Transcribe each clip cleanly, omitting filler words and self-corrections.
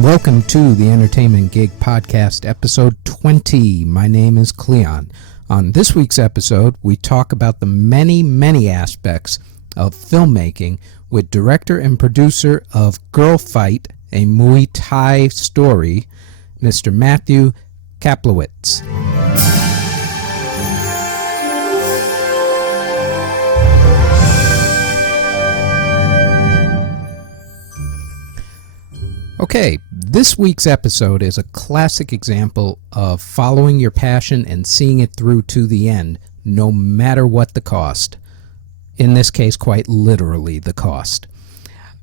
and welcome to the Entertainment Gig Podcast, episode 20. My name is Cleon. On this week's episode, we talk about the many aspects of filmmaking with director and producer of Girl Fight, a Muay Thai Story, Mr. Matthew Kaplowitz. Okay, this week's episode is a classic example of following your passion and seeing it through to the end, no matter what the cost. In this case, quite literally the cost.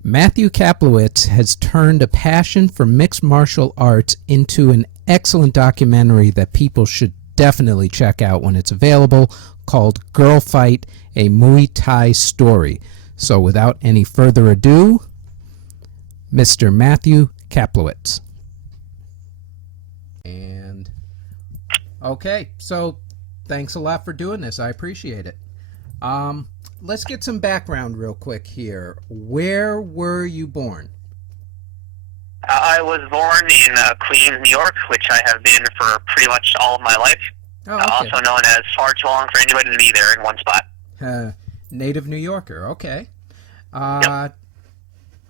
Matthew Kaplowitz has turned a passion for mixed martial arts into an excellent documentary that people should definitely check out when it's available, called Girl Fight, a Muay Thai Story. So without any further ado, Mr. Matthew Kaplowitz. And okay, so thanks a lot for doing this. I appreciate it. Let's get some background real quick here. Where were you born? I was born in Queens, New York, which I have been for pretty much all of my life. Oh, okay. Also known as far too long for anybody to be there in one spot. Native New Yorker, okay. Yep.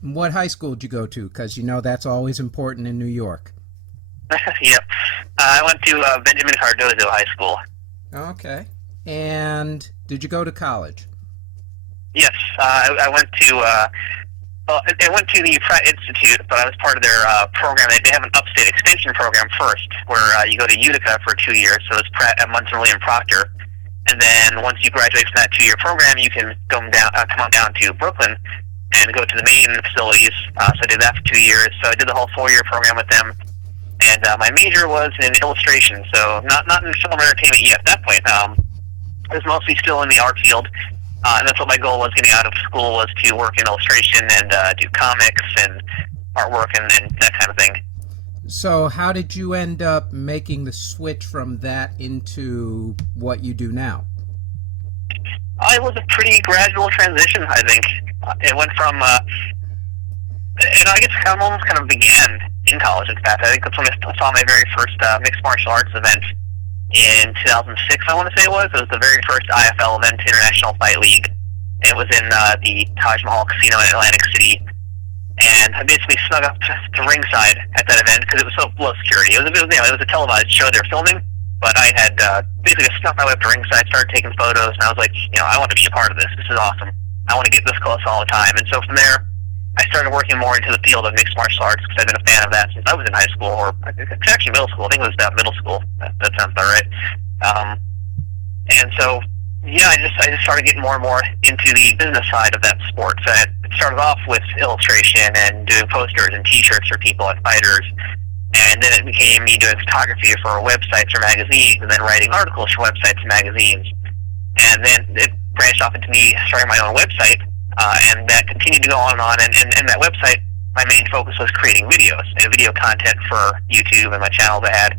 What high school did you go to? Because you know that's always important in New York. Yep. I went to Benjamin Cardozo High School. Okay. And did you go to college? Yes. I went to the Pratt Institute, but I was part of their program. They have an upstate extension program first, where you go to Utica for 2 years. So it's Pratt at Munson, William Proctor. And then once you graduate from that 2-year program, you can come on down to Brooklyn and go to the main facilities. So I did that for 2 years. So I did the whole 4-year program with them. And my major was in illustration, so not in film entertainment yet at that point. I was mostly still in the art field. And that's what my goal was getting out of school, was to work in illustration and do comics and artwork and that kind of thing. So how did you end up making the switch from that into what you do now? It was a pretty gradual transition, I think. It went from, I guess it almost kind of began in college, in fact. I think that's when I saw my very first mixed martial arts event in 2006, I want to say it was. It was the very first IFL event, International Fight League. It was in the Taj Mahal Casino in Atlantic City. And I basically snuck up to ringside at that event because it was so low security. It was a televised show they were filming. But I had basically snuck my way up to ringside, started taking photos, and I was like, I want to be a part of this. This is awesome. I want to get this close all the time. And so from there, I started working more into the field of mixed martial arts because I've been a fan of that since I was in high school, or actually middle school. I think it was about middle school. That sounds about right. And so, I just started getting more and more into the business side of that sport. So it started off with illustration and doing posters and T-shirts for people at fighters. And then it became me doing photography for websites or magazines, and then writing articles for websites and magazines. And then it branched off into me starting my own website, and that continued to go on and on. And that website, my main focus was creating videos and video content for YouTube and my channels I had.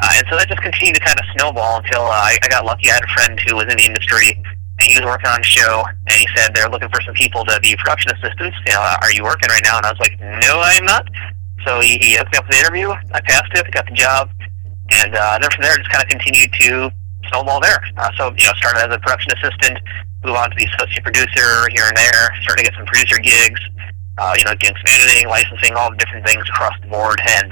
And so that just continued to kind of snowball until I got lucky. I had a friend who was in the industry, and he was working on a show, and he said they're looking for some people to be production assistants. Are you working right now? And I was like, no, I'm not. So he hooked me up with the interview. I passed it, got the job, and then from there, just kind of continued to snowball there. Started as a production assistant, move on to the associate producer here and there, started to get some producer gigs, doing some editing, licensing, all the different things across the board, and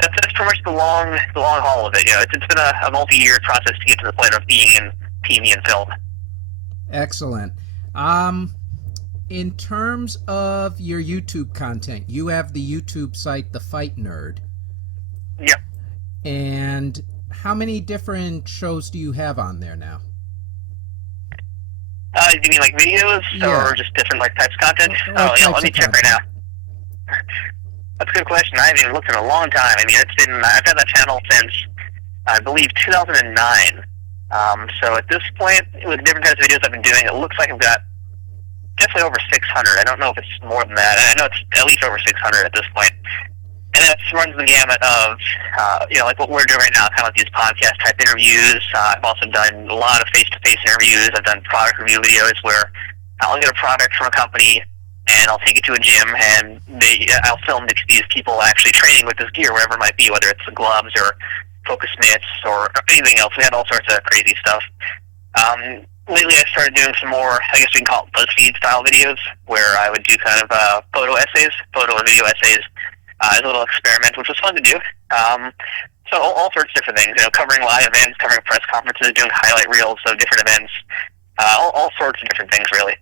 that's pretty much the long haul of it. It's been a multi-year process to get to the point of being in TV and film. Excellent. In terms of your YouTube content, you have the YouTube site, The Fight Nerd. Yep. And how many different shows do you have on there now? You mean like videos, or just different types of content? Let me check right now. That's a good question. I haven't even looked in a long time. I've had that channel since, I believe, 2009. So at this point, with different types of videos I've been doing, it looks like I've got definitely over 600. I don't know if it's more than that. I know it's at least over 600 at this point. And that runs the gamut of, like what we're doing right now, kind of like these podcast type interviews. I've also done a lot of face-to-face interviews. I've done product review videos where I'll get a product from a company, and I'll take it to a gym, and I'll film these people actually training with this gear, whatever it might be, whether it's the gloves or focus mitts or anything else. We had all sorts of crazy stuff. Lately, I started doing some more, I guess we can call it BuzzFeed style videos, where I would do kind of photo and video essays as a little experiment, which was fun to do. So all sorts of different things, covering live events, covering press conferences, doing highlight reels of different events, all sorts of different things, really.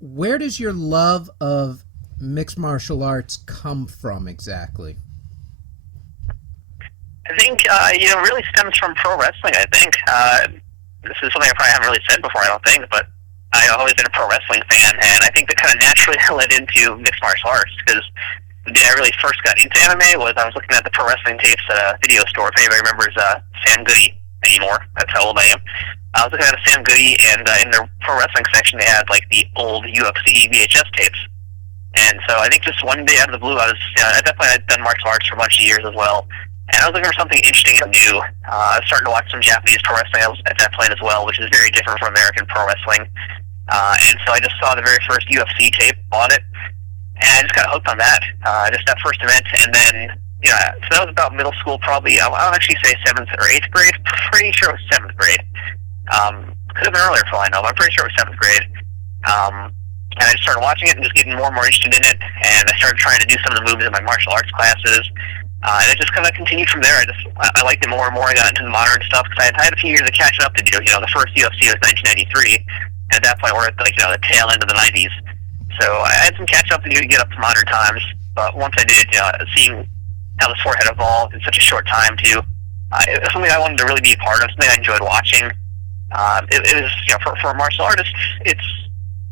Where does your love of mixed martial arts come from exactly? I think, it really stems from pro wrestling, I think. This is something I probably haven't really said before, I don't think, but I've always been a pro wrestling fan, and I think that kind of naturally led into mixed martial arts, because the day I really first got into anime was I was looking at the pro wrestling tapes at a video store. If anybody remembers Sam Goody anymore, that's how old I am. I was looking at a Sam Goody, and in their pro wrestling section, they had like the old UFC VHS tapes. And so I think just one day out of the blue, I was at that point I'd done martial arts for a bunch of years as well, and I was looking for something interesting and new. I was starting to watch some Japanese pro wrestling at that point as well, which is very different from American pro wrestling. And so I just saw the very first UFC tape, bought it, and I just got hooked on that. Just that first event, and then so that was about middle school, probably. I'll actually say 7th or 8th grade. Pretty sure it was 7th grade. Could have been earlier for all I know, but I'm pretty sure it was 7th grade. And I just started watching it and just getting more and more interested in it, and I started trying to do some of the moves in my martial arts classes, and it just kind of continued from there. I liked it more and more. I got into the modern stuff, because I had a few years of catching up to do. The first UFC was 1993, and at that point we're at the tail end of the 90s. So I had some catch up to do to get up to modern times, but once I did, seeing how the sport had evolved in such a short time too, it was something I wanted to really be a part of, something I enjoyed watching. It was, for a martial artist, it's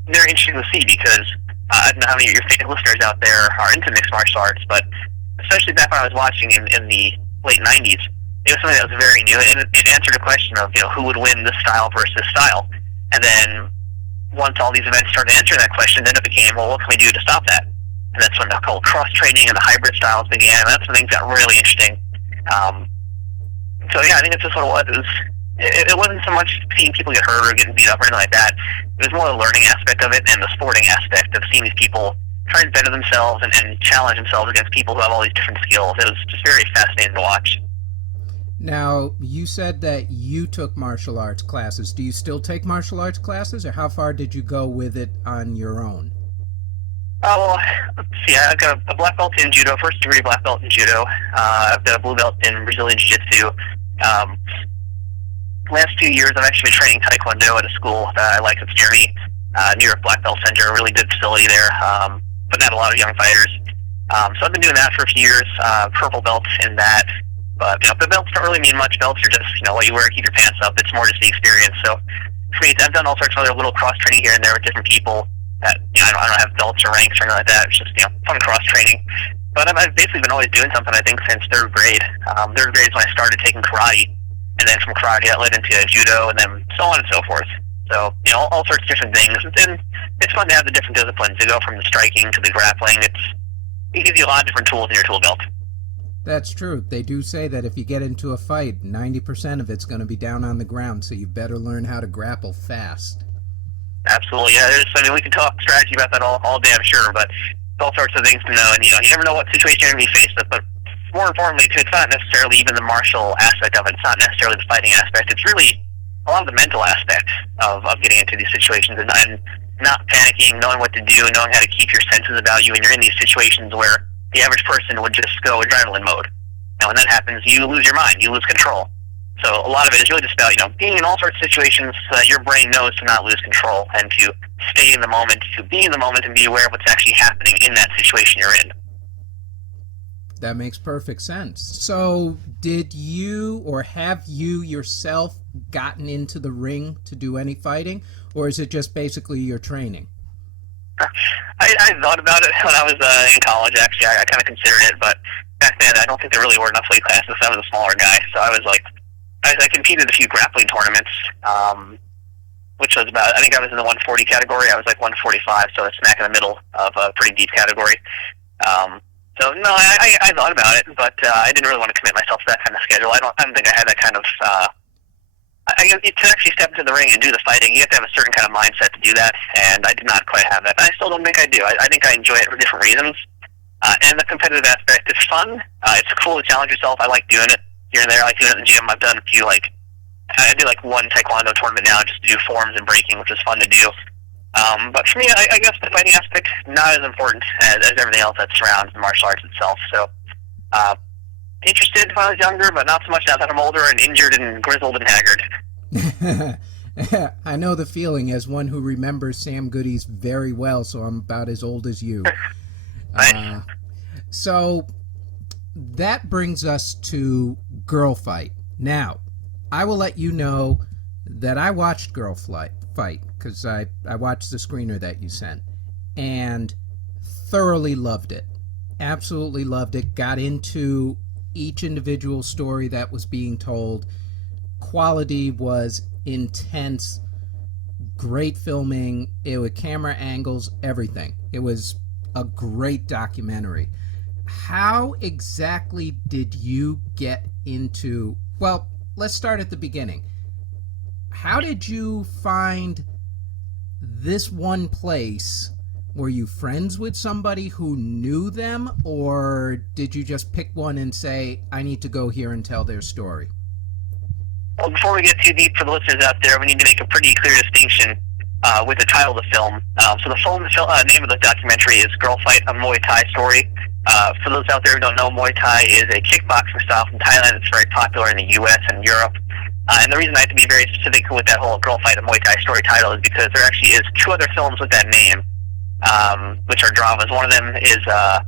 very interesting to see, because I don't know how many of your listeners out there are into mixed martial arts, but especially back when I was watching in the late 90s, it was something that was very new, and it answered a question of, who would win this style versus this style. And then once all these events started answering that question, then it became, well, what can we do to stop that? And that's when the whole cross-training and the hybrid styles began, and that's when things got really interesting. So yeah, I think it's just what it was. It wasn't so much seeing people get hurt or getting beat up or anything like that. It was more the learning aspect of it and the sporting aspect of seeing these people try to better themselves and challenge themselves against people who have all these different skills. It was just very fascinating to watch. Now, you said that you took martial arts classes. Do you still take martial arts classes, or how far did you go with it on your own? Well, let's see. I've got a black belt in judo, first degree black belt in judo. I've got a blue belt in Brazilian Jiu-Jitsu. Last 2 years, I've actually been training Taekwondo at a school that I like. It's near me, New York Black Belt Center, a really good facility there, putting out a lot of young fighters. So I've been doing that for a few years, purple belts in that. But, the belts don't really mean much. Belts are just, what you wear to keep your pants up. It's more just the experience. So for me, I've done all sorts of other little cross-training here and there with different people that, I don't have belts or ranks or anything like that. It's just, fun cross-training. But I've basically been always doing something, I think, since 3rd grade. 3rd grade is when I started taking karate. And then from karate, that led into judo, and then so on and so forth. So, all sorts of different things. And it's fun to have the different disciplines, to go from the striking to the grappling. It gives you a lot of different tools in your tool belt. That's true. They do say that if you get into a fight, 90% of it's going to be down on the ground, so you better learn how to grapple fast. Absolutely, yeah. We can talk strategy about that all day, I'm sure, but all sorts of things to know. And, you never know what situation you're going to be faced with, but more importantly, too, it's not necessarily even the martial aspect of it. It's not necessarily the fighting aspect. It's really a lot of the mental aspect of getting into these situations and not panicking, knowing what to do, knowing how to keep your senses about you. And you're in these situations where the average person would just go adrenaline mode. Now, when that happens, you lose your mind. You lose control. So a lot of it is really just about, being in all sorts of situations so that your brain knows to not lose control and to stay in the moment, to be in the moment and be aware of what's actually happening in that situation you're in. That makes perfect sense. So did you or have you yourself gotten into the ring to do any fighting, or is it just basically your training? I thought about it when I was in college, actually. I kind of considered it, but back then I don't think there really were enough weight classes. I was a smaller guy, so I was I competed in a few grappling tournaments, which was about, I think I was in the 140 category. I was 145, so it's smack in the middle of a pretty deep category. So no, I thought about it, but I didn't really want to commit myself to that kind of schedule. I don't think I had that kind of I guess to actually step into the ring and do the fighting, you have to have a certain kind of mindset to do that, and I did not quite have that. I still don't think I do. I think I enjoy it for different reasons. And the competitive aspect is fun. It's cool to challenge yourself. I like doing it here and there. I like doing it in the gym. I've done a few, I do one Taekwondo tournament now just to do forms and breaking, which is fun to do. But for me, I guess the fighting aspect not as important as everything else that surrounds the martial arts itself. So, interested when I was younger, but not so much now that I'm older and injured and grizzled and haggard. I know the feeling as one who remembers Sam Goody's very well, so I'm about as old as you. So that brings us to Girl Fight. Now, I will let you know that I watched Girl Fight because I watched the screener that you sent and thoroughly loved it. Absolutely loved it. Got into each individual story that was being told. Quality was intense. Great filming. It was camera angles, everything. It was a great documentary. How exactly did you get into... Well, let's start at the beginning. How did you find this one place? Were you friends with somebody who knew them, or did you just pick one and say, I need to go here and tell their story? Well, before we get too deep for the listeners out there, we need to make a pretty clear distinction with the title of the film. So the name of the documentary is Girl Fight, a Muay Thai Story. For those out there who don't know, Muay Thai is a kickboxing style from Thailand. It's very popular in the U.S. and Europe. And the reason I have to be very specific with that whole Girl Fight, a Muay Thai Story title is because there actually is two other films with that name, which are dramas. One of them is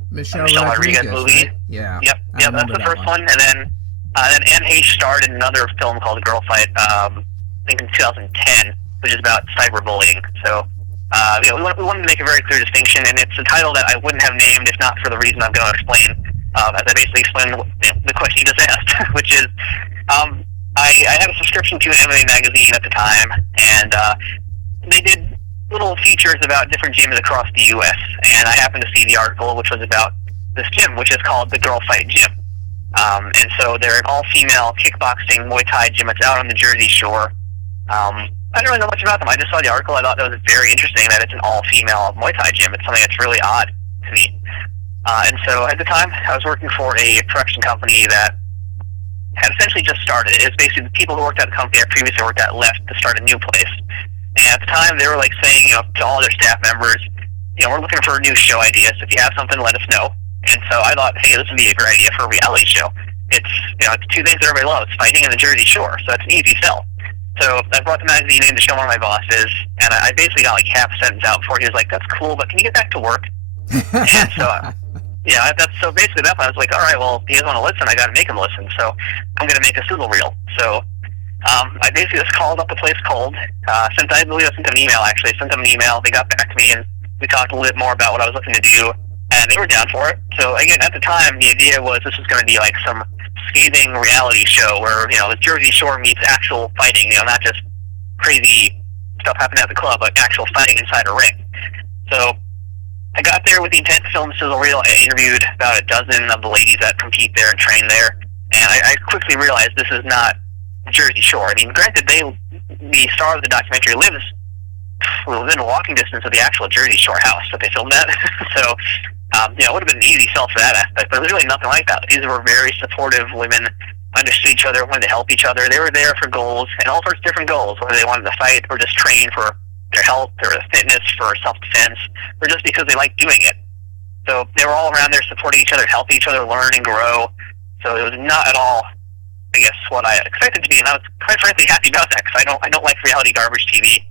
Michelle Rodriguez movie. Right? Yeah. Yep, that's the first one. And then Anne Heche starred in another film called Girl Fight, I think in 2010, which is about cyberbullying. So, we wanted to make a very clear distinction, and it's a title that I wouldn't have named if not for the reason I'm going to explain, as I basically explained the question you just asked, which is, I had a subscription to an MMA magazine at the time, and they did little features about different gyms across the U.S., and I happened to see the article, which was about this gym, which is called the Girl Fight Gym. And so they're an all-female kickboxing Muay Thai gym. It's out on the Jersey Shore. I don't really know much about them. I just saw the article. I thought that was very interesting that it's an all-female Muay Thai gym. It's something that's really odd to me. And so at the time, I was working for a production company that had essentially just started. It was basically the people who worked at the company I previously worked at left to start a new place. And at the time, they were saying, to all their staff members, we're looking for new show ideas. If you have something, let us know. And so I thought, hey, this would be a great idea for a reality show. It's, it's two things that everybody loves, fighting and the Jersey Shore. So that's an easy sell. So I brought the magazine in to show one of my bosses, and I basically got half a sentence out before he was like, that's cool, but can you get back to work? And so, so basically at that point I was like, all right, well, if he doesn't want to listen, I got to make him listen. So I'm going to make a sizzle reel. So I basically just called up the place cold. I sent them an email, actually. I sent them an email. They got back to me, and we talked a little bit more about what I was looking to do, and they were down for it. So again, at the time, the idea was this was going to be like some scathing reality show where, the Jersey Shore meets actual fighting, not just crazy stuff happening at the club, but actual fighting inside a ring. So I got there with the intent to film the sizzle reel. I interviewed about a dozen of the ladies that compete there and train there, and I quickly realized this is not Jersey Shore. I mean, granted, the star of the documentary lives within a walking distance of the actual Jersey Shore house that they filmed at. So, it would have been an easy sell for that aspect, but it was really nothing like that. These were very supportive women, understood each other, wanted to help each other. They were there for goals, and all sorts of different goals, whether they wanted to fight or just train for their health, or fitness, for self-defense, or just because they liked doing it. So they were all around there supporting each other, helping each other learn and grow. So it was not at all, I guess, what I expected to be, and I was quite frankly happy about that, because I don't like reality garbage TV.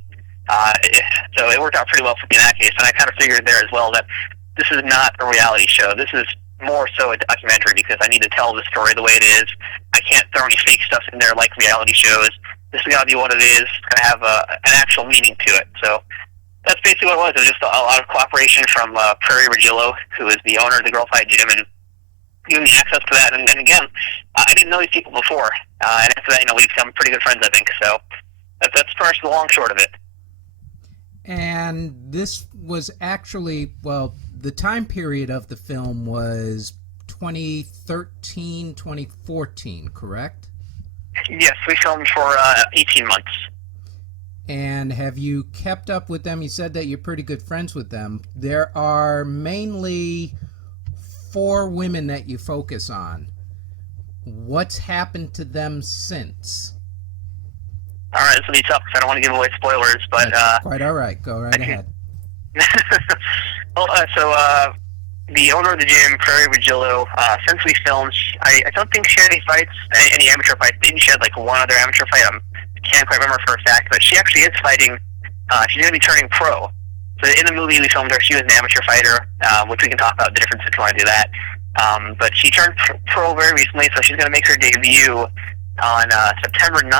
So it worked out pretty well for me in that case, and I kind of figured there as well that this is not a reality show. This is more so a documentary, because I need to tell the story the way it is. I can't throw any fake stuff in there like reality shows. This has got to be what it is. It's going to have an actual meaning to it. So that's basically what it was. It was just a lot of cooperation from Prairie Regillo, who is the owner of the Girl Fight Gym, and giving me access to that. And again, I didn't know these people before. And after that, we become pretty good friends, I think. So that's pretty much the long short of it. And this was actually, the time period of the film was 2013, 2014, correct? Yes, we filmed for 18 months. And have you kept up with them? You said that you're pretty good friends with them. There are mainly 4 women that you focus on. What's happened to them since? All right, this will be tough because I don't want to give away spoilers, but... That's quite all right. Go right ahead. Well, the owner of the gym, Prairie Vigillo, since we filmed, I don't think she had any fights, any amateur fights. Maybe she had like one other amateur fight. I can't quite remember her first act, but she actually is fighting. She's going to be turning pro. So in the movie we filmed her, she was an amateur fighter, which we can talk about the difference if you want to do that. But she turned pro very recently, so she's going to make her debut on September 9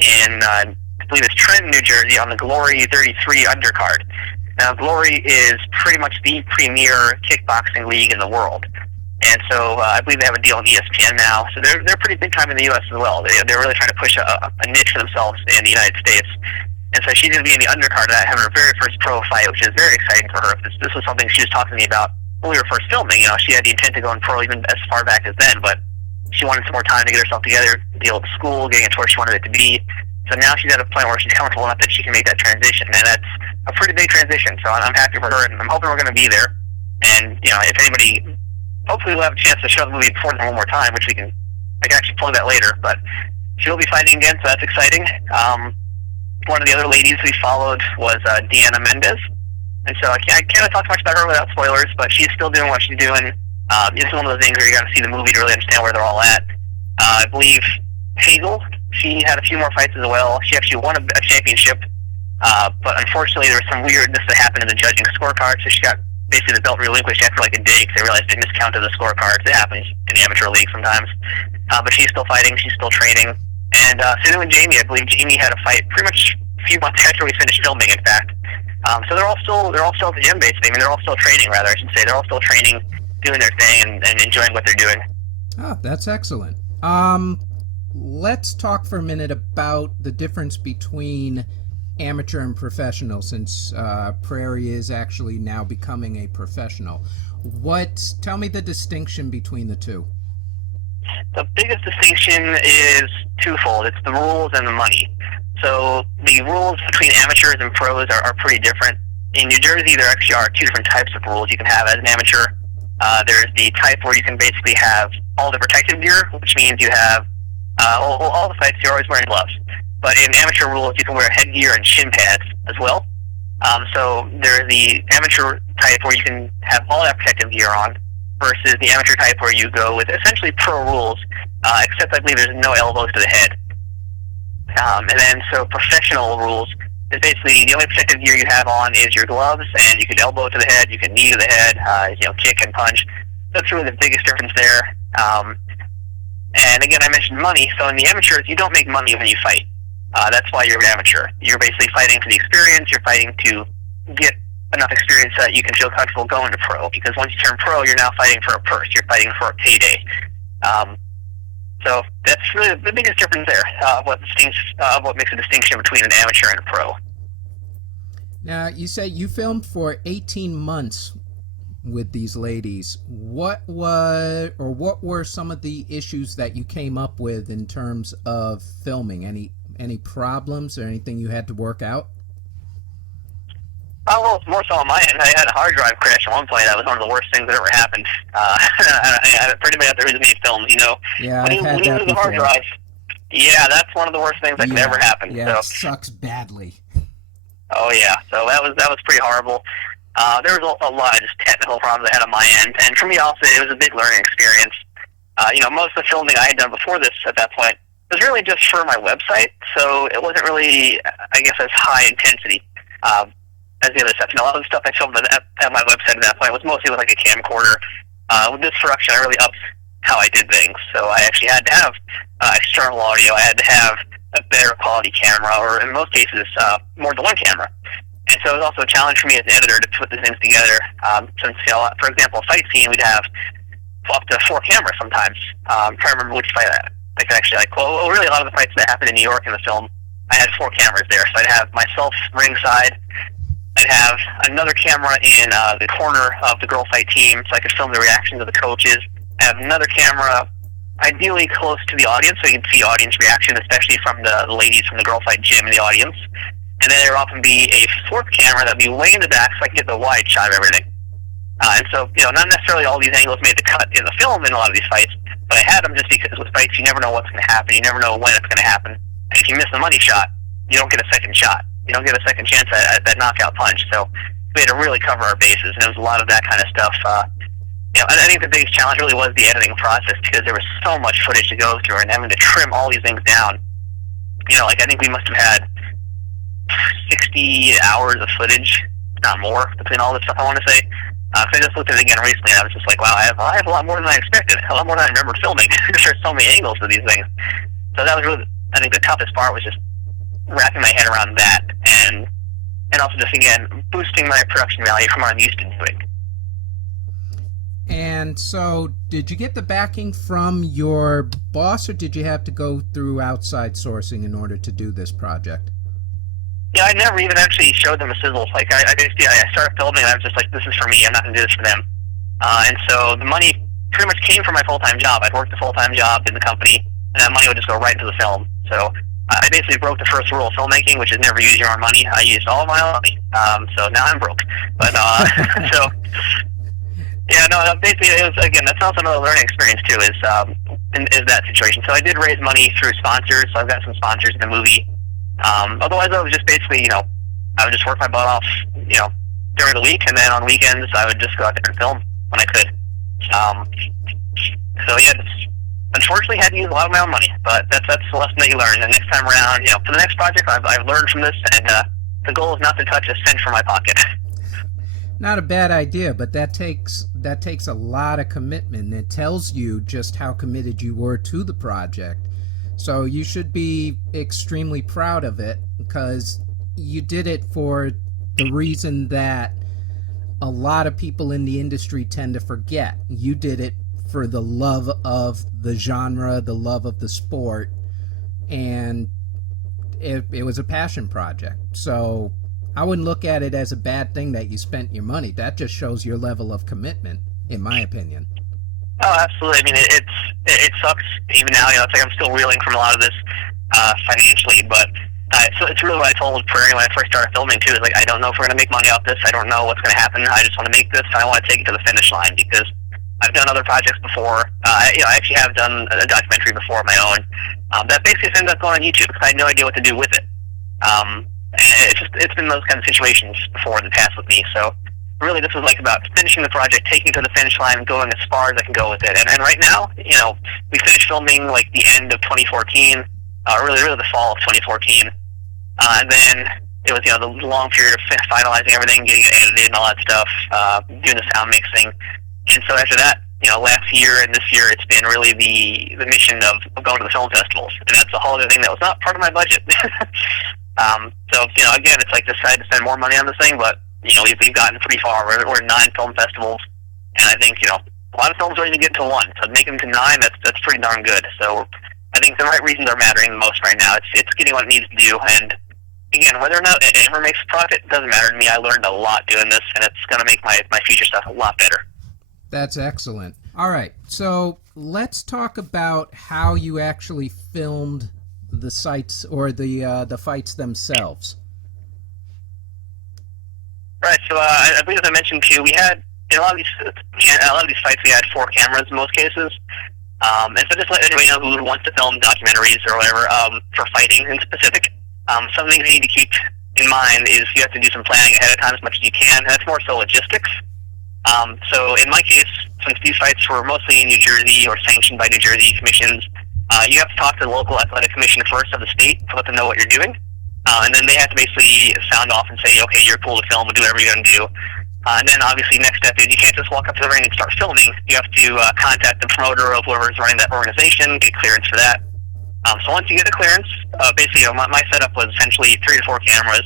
in, I believe it's Trenton, New Jersey, on the Glory 33 undercard. Now, Glory is pretty much the premier kickboxing league in the world. And so I believe they have a deal on ESPN now. So they're pretty big time in the U.S. as well. They're really trying to push a niche for themselves in the United States. And so she's going to be in the undercard of that, having her very first pro fight, which is very exciting for her. This was something she was talking to me about when we were first filming. You know, she had the intent to go in pro even as far back as then, but she wanted some more time to get herself together, deal with school, getting it to where she wanted it to be. So now she's at a point where she's comfortable enough that she can make that transition, and that's a pretty big transition. So I'm happy for her, and I'm hoping we're going to be there. And you know, if anybody, hopefully we'll have a chance to show the movie before then one more time, which I can actually plug that later. But she'll be fighting again, so that's exciting. One of the other ladies we followed was Deanna Mendez, and so I can't talk much about her without spoilers, but she's still doing what she's doing. It's one of those things where you got to see the movie to really understand where they're all at. I believe Hazel, she had a few more fights as well. She actually won a championship, but unfortunately there was some weirdness that happened in the judging scorecard, so she got basically the belt relinquished after like a day because they realized they miscounted the scorecards. It happens in the amateur league sometimes. But she's still fighting, she's still training. And same with Jamie. I believe Jamie had a fight pretty much a few months after we finished filming, in fact. So they're all still at the gym, basically. I mean, they're all still training, rather, I should say. They're all still training, doing their thing, and enjoying what they're doing. Oh, that's excellent. Let's talk for a minute about the difference between amateur and professional, since Prairie is actually now becoming a professional. Tell me the distinction between the two. The biggest distinction is twofold. It's the rules and the money. So the rules between amateurs and pros are pretty different. In New Jersey, there actually are 2 different types of rules you can have as an amateur. There's the type where you can basically have all the protective gear, which means you have all the fights, you're always wearing gloves. But in amateur rules, you can wear headgear and shin pads as well. So there's the amateur type where you can have all that protective gear on, versus the amateur type where you go with essentially pro rules, except I believe there's no elbows to the head. And then so professional rules is basically the only protective gear you have on is your gloves, and you can elbow to the head, you can knee to the head, kick and punch. That's really the biggest difference there. And again, I mentioned money. So in the amateurs, you don't make money when you fight. That's why you're an amateur. You're basically fighting for the experience. You're fighting to get enough experience that you can feel comfortable going to pro. Because once you turn pro, you're now fighting for a purse. You're fighting for a payday. So that's really the biggest difference there. What makes a distinction between an amateur and a pro. Now, you say you filmed for 18 months with these ladies. What were some of the issues that you came up with in terms of filming? Any problems or anything you had to work out? Well, more so on my end. I had a hard drive crash at one point. That was one of the worst things that ever happened. I pretty much the reason we filmed, Yeah, when I've you had that lose a before. hard drive, yeah, that's one of the worst things that can ever happen. Yeah, So, it sucks badly. oh yeah, so that was pretty horrible. There was also a lot of just technical problems I had on my end, and for me also, it was a big learning experience. Most of the filming I had done before this at that point was really just for my website, so it wasn't really, I guess, as high intensity as the other stuff. A lot of the stuff I filmed at my website at that point was mostly with like a camcorder. With this production, I really upped how I did things. So I actually had to have external audio. I had to have a better quality camera, or in most cases, more than one camera. And so it was also a challenge for me as an editor to put these things together. Since, for example, a fight scene, we'd have up to 4 cameras sometimes. I'm trying to remember which fight I could actually really a lot of the fights that happened in New York in the film, I had 4 cameras there. So I'd have myself ringside. I'd have another camera in the corner of the girl fight team, so I could film the reactions of the coaches. I have another camera ideally close to the audience, so you can see audience reaction, especially from the ladies from the girl fight gym in the audience. And then there would often be a fourth camera that would be way in the back, so I can get the wide shot of everything. And so, not necessarily all these angles made the cut in the film in a lot of these fights, but I had them just because with fights, you never know what's going to happen. You never know when it's going to happen. And if you miss the money shot, you don't get a second shot. You don't get a second chance at that knockout punch. So we had to really cover our bases, and it was a lot of that kind of stuff. And I think the biggest challenge really was the editing process, because there was so much footage to go through, and having to trim all these things down. I think we must have had 60 hours of footage, not more, between all this stuff, I want to say. So I just looked at it again recently, and I was just like, wow, I have a lot more than I expected, a lot more than I remembered filming, because there's so many angles to these things. So that was really, I think the toughest part was just wrapping my head around that, and also just, again, boosting my production value from what I'm used to doing. And so, did you get the backing from your boss, or did you have to go through outside sourcing in order to do this project? Yeah, I never even actually showed them a sizzle. Like, I started filming, and I was just like, this is for me, I'm not going to do this for them. And so the money pretty much came from my full-time job. I'd worked a full-time job in the company, and that money would just go right into the film. So I basically broke the first rule of filmmaking, which is never use your own money. I used all of my own money. So now I'm broke. But, so... Yeah, no, basically, it was, again, that's also another learning experience, too, is that situation. So I did raise money through sponsors, so I've got some sponsors in the movie. Otherwise, I was just basically, I would just work my butt off, during the week, and then on weekends, I would just go out there and film when I could. So, yeah, unfortunately, had to use a lot of my own money, but that's the lesson that you learn. And next time around, for the next project, I've learned from this, and the goal is not to touch a cent from my pocket. Not a bad idea, but that takes a lot of commitment. It tells you just how committed you were to the project. So you should be extremely proud of it, because you did it for the reason that a lot of people in the industry tend to forget. You did it for the love of the genre, the love of the sport, and it was a passion project. So I wouldn't look at it as a bad thing that you spent your money. That just shows your level of commitment, in my opinion. Oh, absolutely. I mean, it sucks even now. It's like I'm still reeling from a lot of this financially, but it's really what I told Prairie when I first started filming, too, is like, I don't know if we're going to make money off this. I don't know what's going to happen. I just want to make this. I want to take it to the finish line, because I've done other projects before. I actually have done a documentary before of my own that basically ended up going on YouTube, because I had no idea what to do with it. And it's been those kind of situations before in the past with me. So really, this was like about finishing the project, taking it to the finish line, going as far as I can go with it. And right now, we finished filming like the end of 2014, really the fall of 2014. And then it was, the long period of finalizing everything, getting it edited and all that stuff, doing the sound mixing. And so after that, last year and this year, it's been really the mission of going to the film festivals. And that's a whole other thing that was not part of my budget. So, again, it's like decided to spend more money on this thing, but, we've gotten pretty far. We're in 9 film festivals, and I think, a lot of films don't even get to 1. So making them to 9, that's pretty darn good. So I think the right reasons are mattering the most right now. It's getting what it needs to do, and, again, whether or not it ever makes a profit doesn't matter to me. I learned a lot doing this, and it's going to make my future stuff a lot better. That's excellent. All right, so let's talk about how you actually filmed the sites or the fights themselves. Right. So I believe, as I mentioned too, we had in a lot of these fights we had 4 cameras in most cases. And so just let anybody know who wants to film documentaries or whatever for fighting in specific. Some things you need to keep in mind is you have to do some planning ahead of time as much as you can. And that's more so logistics. So in my case, since these fights were mostly in New Jersey or sanctioned by New Jersey commissions, you have to talk to the local athletic commission first of the state to let them know what you're doing. And then they have to basically sound off and say, okay, you're cool to film, we'll do whatever you're going to do. And then obviously next step is you can't just walk up to the ring and start filming. You have to contact the promoter of whoever's running that organization, get clearance for that. So once you get the clearance, basically my setup was essentially 3 to 4 cameras.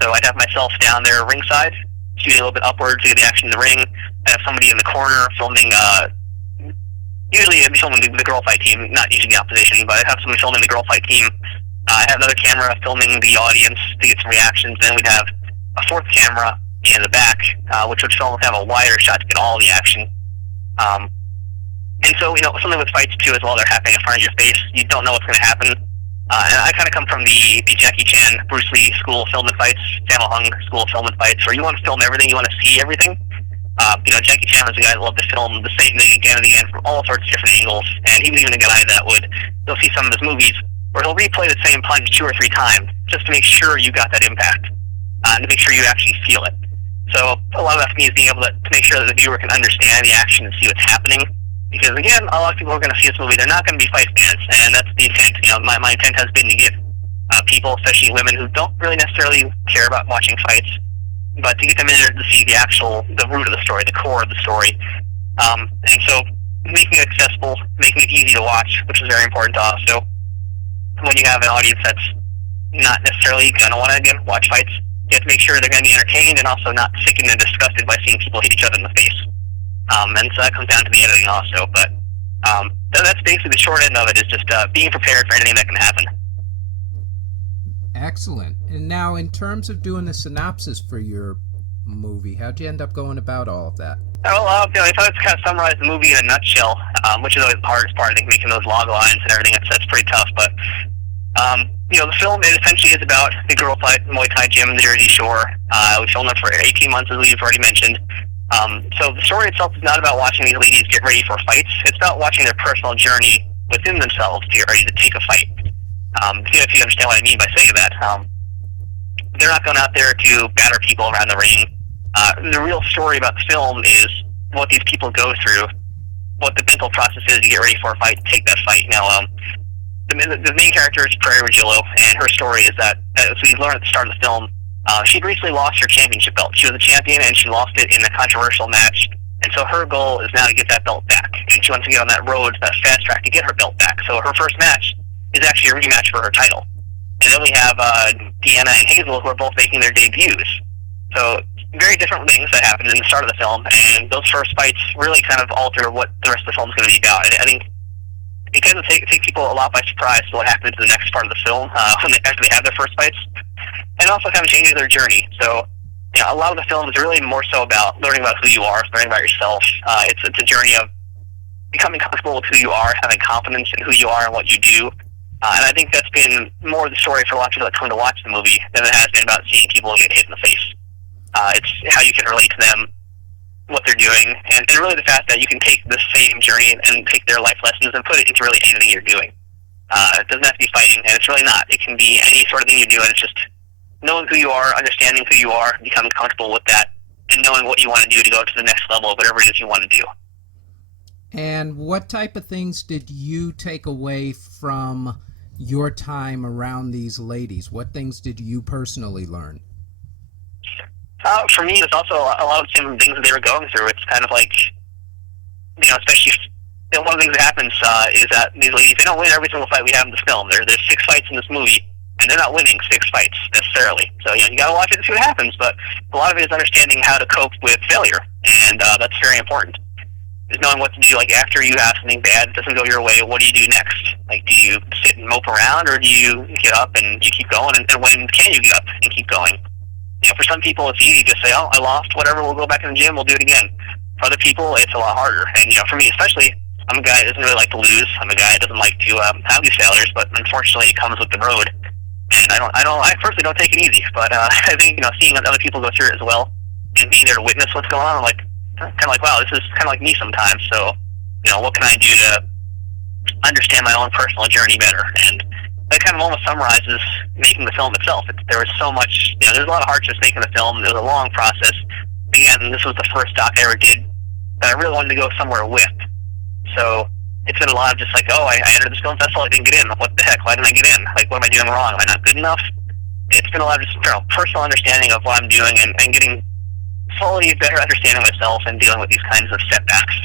So I'd have myself down there ringside, shooting a little bit upwards to get the action in the ring. I'd have somebody in the corner filming, usually I'd be filming the girl fight team, not usually the opposition, but I'd have somebody filming the girl fight team. I'd have another camera filming the audience to get some reactions. Then we'd have a 4th camera in the back, which would film have a wider shot to get all the action. And so, something with fights too, as well, they're happening in front of your face. You don't know what's going to happen. And I kind of come from the Jackie Chan, Bruce Lee school of film and fights, Sammo Hung school of film and fights, where you want to film everything, you want to see everything. Jackie Chan was a guy that loved to film the same thing again and again from all sorts of different angles. And he was even a guy that you'll see some of his movies where he'll replay the same punch 2 or 3 times just to make sure you got that impact, and to make sure you actually feel it. So a lot of that for me is being able to make sure that the viewer can understand the action and see what's happening. Because again, a lot of people who are going to see this movie, they're not going to be fight fans, and that's the intent. My intent has been to get people, especially women who don't really necessarily care about watching fights, but to get them in there to see the root of the story, the core of the story. And so making it accessible, making it easy to watch, which is very important to us. So when you have an audience that's not necessarily going to want to, again, watch fights, you have to make sure they're going to be entertained and also not sickened and disgusted by seeing people hit each other in the face. And so that comes down to the editing also. But that's basically the short end of it, is just being prepared for anything that can happen. Excellent. And now, in terms of doing the synopsis for your movie, how'd you end up going about all of that? Well, I thought to kind of summarize the movie in a nutshell, which is always the hardest part. I think making those log lines and everything, that's pretty tough. But the film, it essentially is about the girl fight Muay Thai gym in the Jersey Shore. We filmed it for 18 months, as we've already mentioned. So the story itself is not about watching these ladies get ready for fights. It's about watching their personal journey within themselves to get ready to take a fight. If you understand what I mean by saying that. They're not going out there to batter people around the ring. The real story about the film is what these people go through, what the mental process is to get ready for a fight, to take that fight. Now, the main character is Prairie Regillo, and her story is that, as we learn at the start of the film, she'd recently lost her championship belt. She was a champion, and she lost it in a controversial match. And so her goal is now to get that belt back. And she wants to get on that road, that fast track, to get her belt back. So her first match is actually a rematch for her title. And then we have Deanna and Hazel, who are both making their debuts. So very different things that happened in the start of the film, and those first fights really kind of alter what the rest of the film is going to be about. I think it kind of take people a lot by surprise to what happens in the next part of the film when they actually have their first fights, and also kind of changes their journey. So a lot of the film is really more so about learning about who you are, learning about yourself. It's a journey of becoming comfortable with who you are, having confidence in who you are and what you do. And I think that's been more of the story for a lot of people that come to watch the movie than it has been about seeing people get hit in the face. It's how you can relate to them, what they're doing, and really the fact that you can take the same journey and take their life lessons and put it into really anything you're doing. It doesn't have to be fighting, and it's really not. It can be any sort of thing you're doing. It's just knowing who you are, understanding who you are, becoming comfortable with that, and knowing what you want to do to go to the next level of whatever it is you want to do. And what type of things did you take away from your time around these ladies? What things did you personally learn? For me, it's also a lot of the same things that they were going through. It's kind of like, especially one of the things that happens is that these ladies, they don't win every single fight we have in this film. There's 6 fights in this movie, and they're not winning 6 fights necessarily. So, you got to watch it to see what happens, but a lot of it is understanding how to cope with failure, and that's very important. Is knowing what to do. Like, after you have something bad that doesn't go your way, what do you do next? Like, do you sit and mope around, or do you get up and you keep going? And when can you get up and keep going? For some people, it's easy to say, oh, I lost, whatever, we'll go back in the gym, we'll do it again. For other people, it's a lot harder. And, for me especially, I'm a guy that doesn't really like to lose. I'm a guy that doesn't like to have these failures, but unfortunately it comes with the road. And I personally don't take it easy, but I think, seeing other people go through it as well, and being there to witness what's going on, I'm like, kind of like, wow, this is kind of like me sometimes. So, what can I do to understand my own personal journey better? And that kind of almost summarizes making the film itself. There was so much, there's a lot of hardships making the film. It was a long process. Again, this was the first doc I ever did that I really wanted to go somewhere with. So it's been a lot of just like, I entered this film festival, I didn't get in. What the heck? Why didn't I get in? Like, what am I doing wrong? Am I not good enough? It's been a lot of just personal understanding of what I'm doing and getting slowly better understanding myself and dealing with these kinds of setbacks.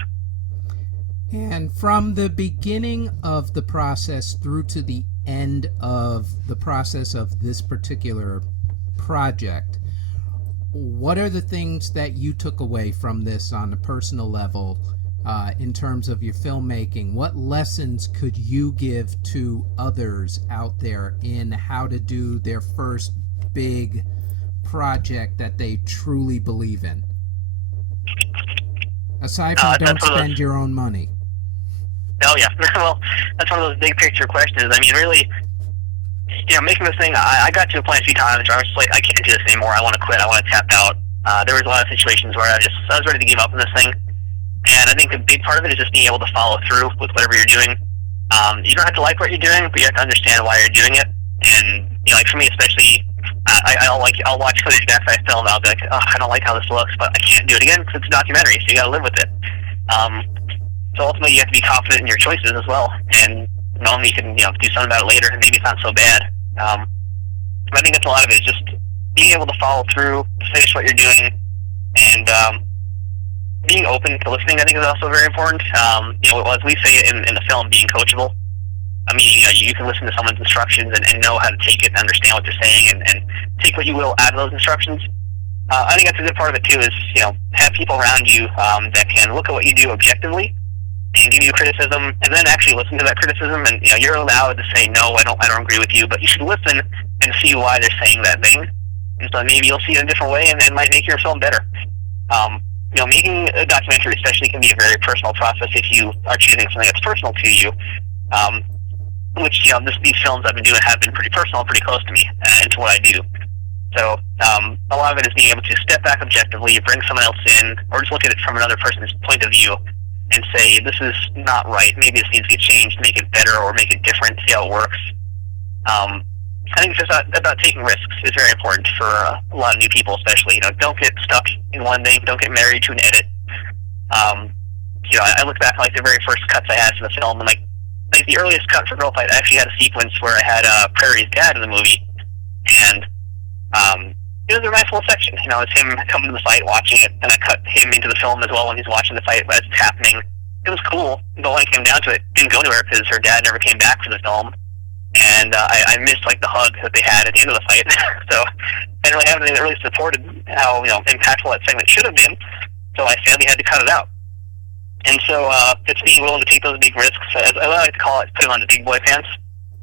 And from the beginning of the process through to the end of the process of this particular project, what are the things that you took away from this on a personal level in terms of your filmmaking? What lessons could you give to others out there in how to do their first big project that they truly believe in? Aside from don't spend your own money. Oh yeah, well, that's one of those big picture questions. I mean, really, making this thing, I got to a point a few times where I was just like, I can't do this anymore. I want to quit. I want to tap out. There was a lot of situations where I was ready to give up on this thing. And I think a big part of it is just being able to follow through with whatever you're doing. You don't have to like what you're doing, but you have to understand why you're doing it. And like for me, especially, I'll watch footage back that I filmed. I'll be like, oh, I don't like how this looks, but I can't do it again because it's a documentary, so you got to live with it. So ultimately, you have to be confident in your choices as well, and knowing you can do something about it later, and maybe it's not so bad. But I think that's a lot of it, is just being able to follow through, finish what you're doing, and being open to listening. I think is also very important. As we say in the film, being coachable. I mean, you can listen to someone's instructions and know how to take it and understand what they're saying and take what you will out of those instructions. I think that's a good part of it too. Is have people around you that can look at what you do objectively and give you criticism, and then actually listen to that criticism. And you're allowed to say no, I don't agree with you, but you should listen and see why they're saying that thing. And so maybe you'll see it in a different way, and it might make your film better. Making a documentary especially can be a very personal process if you are choosing something that's personal to you. Which these films I've been doing have been pretty personal, pretty close to me, and to what I do. So a lot of it is being able to step back objectively, bring someone else in, or just look at it from another person's point of view and say, this is not right, maybe this needs to get changed, make it better or make it different, see how it works. I think it's just about taking risks is very important for a lot of new people, especially. Don't get stuck in one thing, don't get married to an edit. I look back at the very first cuts I had for the film, and like the earliest cut for Girl Fight, I actually had a sequence where I had Prairie's dad in the movie, and it was a nice little section. It's him coming to the fight, watching it, and I cut him into the film as well when he's watching the fight as it's happening. It was cool, but when it came down to it, it didn't go anywhere because her dad never came back for the film, and I missed the hug that they had at the end of the fight. So I didn't really have anything that really supported how impactful that segment should have been. So I sadly had to cut it out. And so it's being willing to take those big risks. As I like to call it, putting on the big boy pants.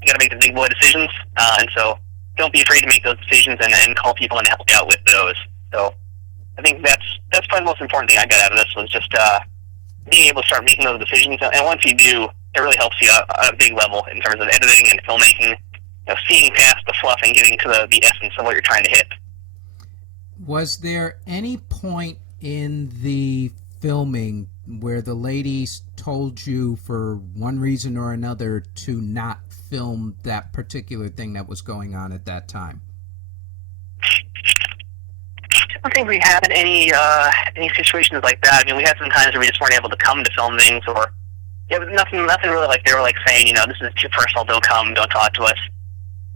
You got to make the big boy decisions, and so don't be afraid to make those decisions and call people in to help you out with those. So I think that's probably the most important thing I got out of this, was just being able to start making those decisions. And once you do, it really helps you out on a big level in terms of editing and filmmaking, seeing past the fluff and getting to the essence of what you're trying to hit. Was there any point in the filming where the ladies told you for one reason or another to not film that particular thing that was going on at that time? I don't think we had any situations like that. I mean, we had some times where we just weren't able to come to film things, or but nothing really like they were saying, this is too personal, don't come, don't talk to us.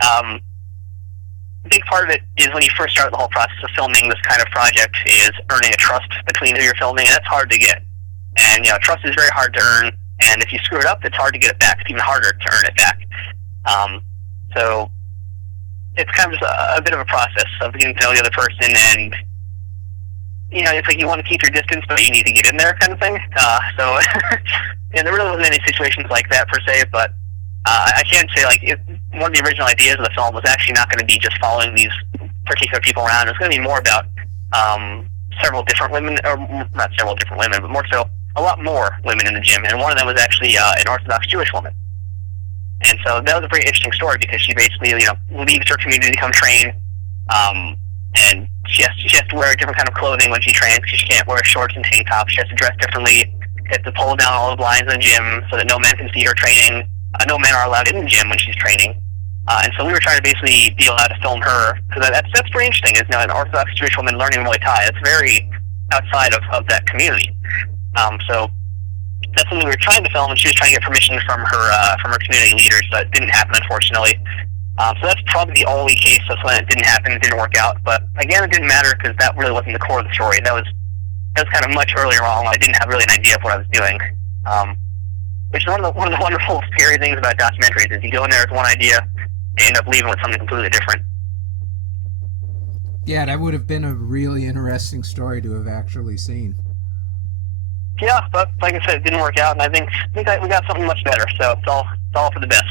A big part of it is when you first start the whole process of filming this kind of project is earning a trust between who you're filming, and that's hard to get. And trust is very hard to earn, and if you screw it up, it's hard to get it back. It's even harder to earn it back. So it's kind of just a bit of a process of getting to know the other person, and it's like you want to keep your distance, but you need to get in there, kind of thing. So there really wasn't any situations like that per se, but I can say one of the original ideas of the film was actually not going to be just following these particular people around. It was going to be more about several different women, or not several different women, but more so a lot more women in the gym, and one of them was actually an Orthodox Jewish woman. And so that was a very interesting story because she basically, leaves her community to come train, and she has to wear a different kind of clothing when she trains because she can't wear shorts and tank tops. She has to dress differently. She has to pull down all the blinds in the gym so that no men can see her training. No men are allowed in the gym when she's training. And so we were trying to basically be allowed to film her, because that's pretty interesting, is an Orthodox Jewish woman learning Muay Thai. It's very outside of that community. So that's something we were trying to film, and she was trying to get permission from her community leaders, but it didn't happen, unfortunately. So that's probably the only case of when it didn't happen, it didn't work out. But again, it didn't matter because that really wasn't the core of the story. That was kind of much earlier on. I didn't have really an idea of what I was doing. Which is one of the wonderful, scary things about documentaries is you go in there with one idea and end up leaving with something completely different. Yeah, that would have been a really interesting story to have actually seen. Yeah, but like I said, it didn't work out, and I think we got something much better. So it's all for the best.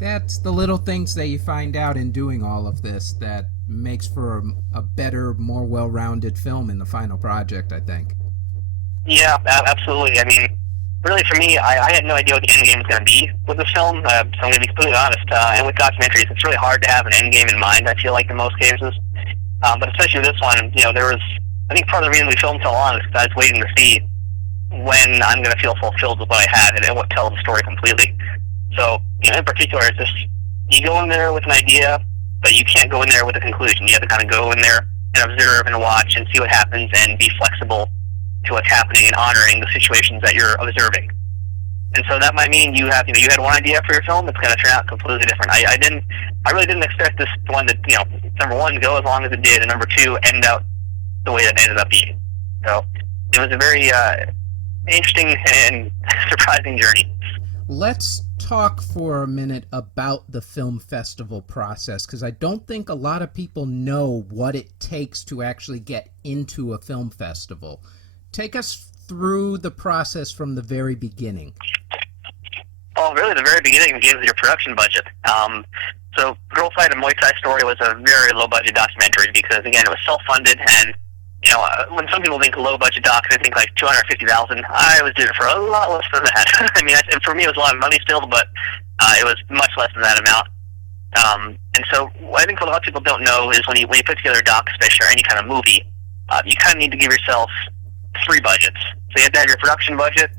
That's the little things that you find out in doing all of this that makes for a better, more well-rounded film in the final project, I think. Yeah, absolutely. I mean, really for me, I had no idea what the end game was going to be with this film, so I'm going to be completely honest. And with documentaries, it's really hard to have an end game in mind, I feel like, in most cases. But especially this one, there was, I think part of the reason we filmed so long is because I was waiting to see when I'm going to feel fulfilled with what I had and what tells the story completely. So, in particular, it's just, you go in there with an idea, but you can't go in there with a conclusion. You have to kind of go in there and observe and watch and see what happens and be flexible to what's happening and honoring the situations that you're observing. And so that might mean you had one idea for your film, it's going to turn out completely different. I really didn't expect this one to, number one, go as long as it did, and number two, end out the way that it ended up being. So it was a very interesting and surprising journey. Let's talk for a minute about the film festival process, because I don't think a lot of people know what it takes to actually get into a film festival. Take us through the process from the very beginning. Oh, really, the very beginning begins with your production budget. So Girl Fight and Muay Thai Story was a very low-budget documentary because, again, it was self-funded, and, when some people think low-budget docs, they think like $250,000. I was doing it for a lot less than that. I mean, for me, it was a lot of money still, but it was much less than that amount. And so I think what a lot of people don't know is when you put together a doc, especially or any kind of movie, you kind of need to give yourself three budgets. So you have to have your production budget,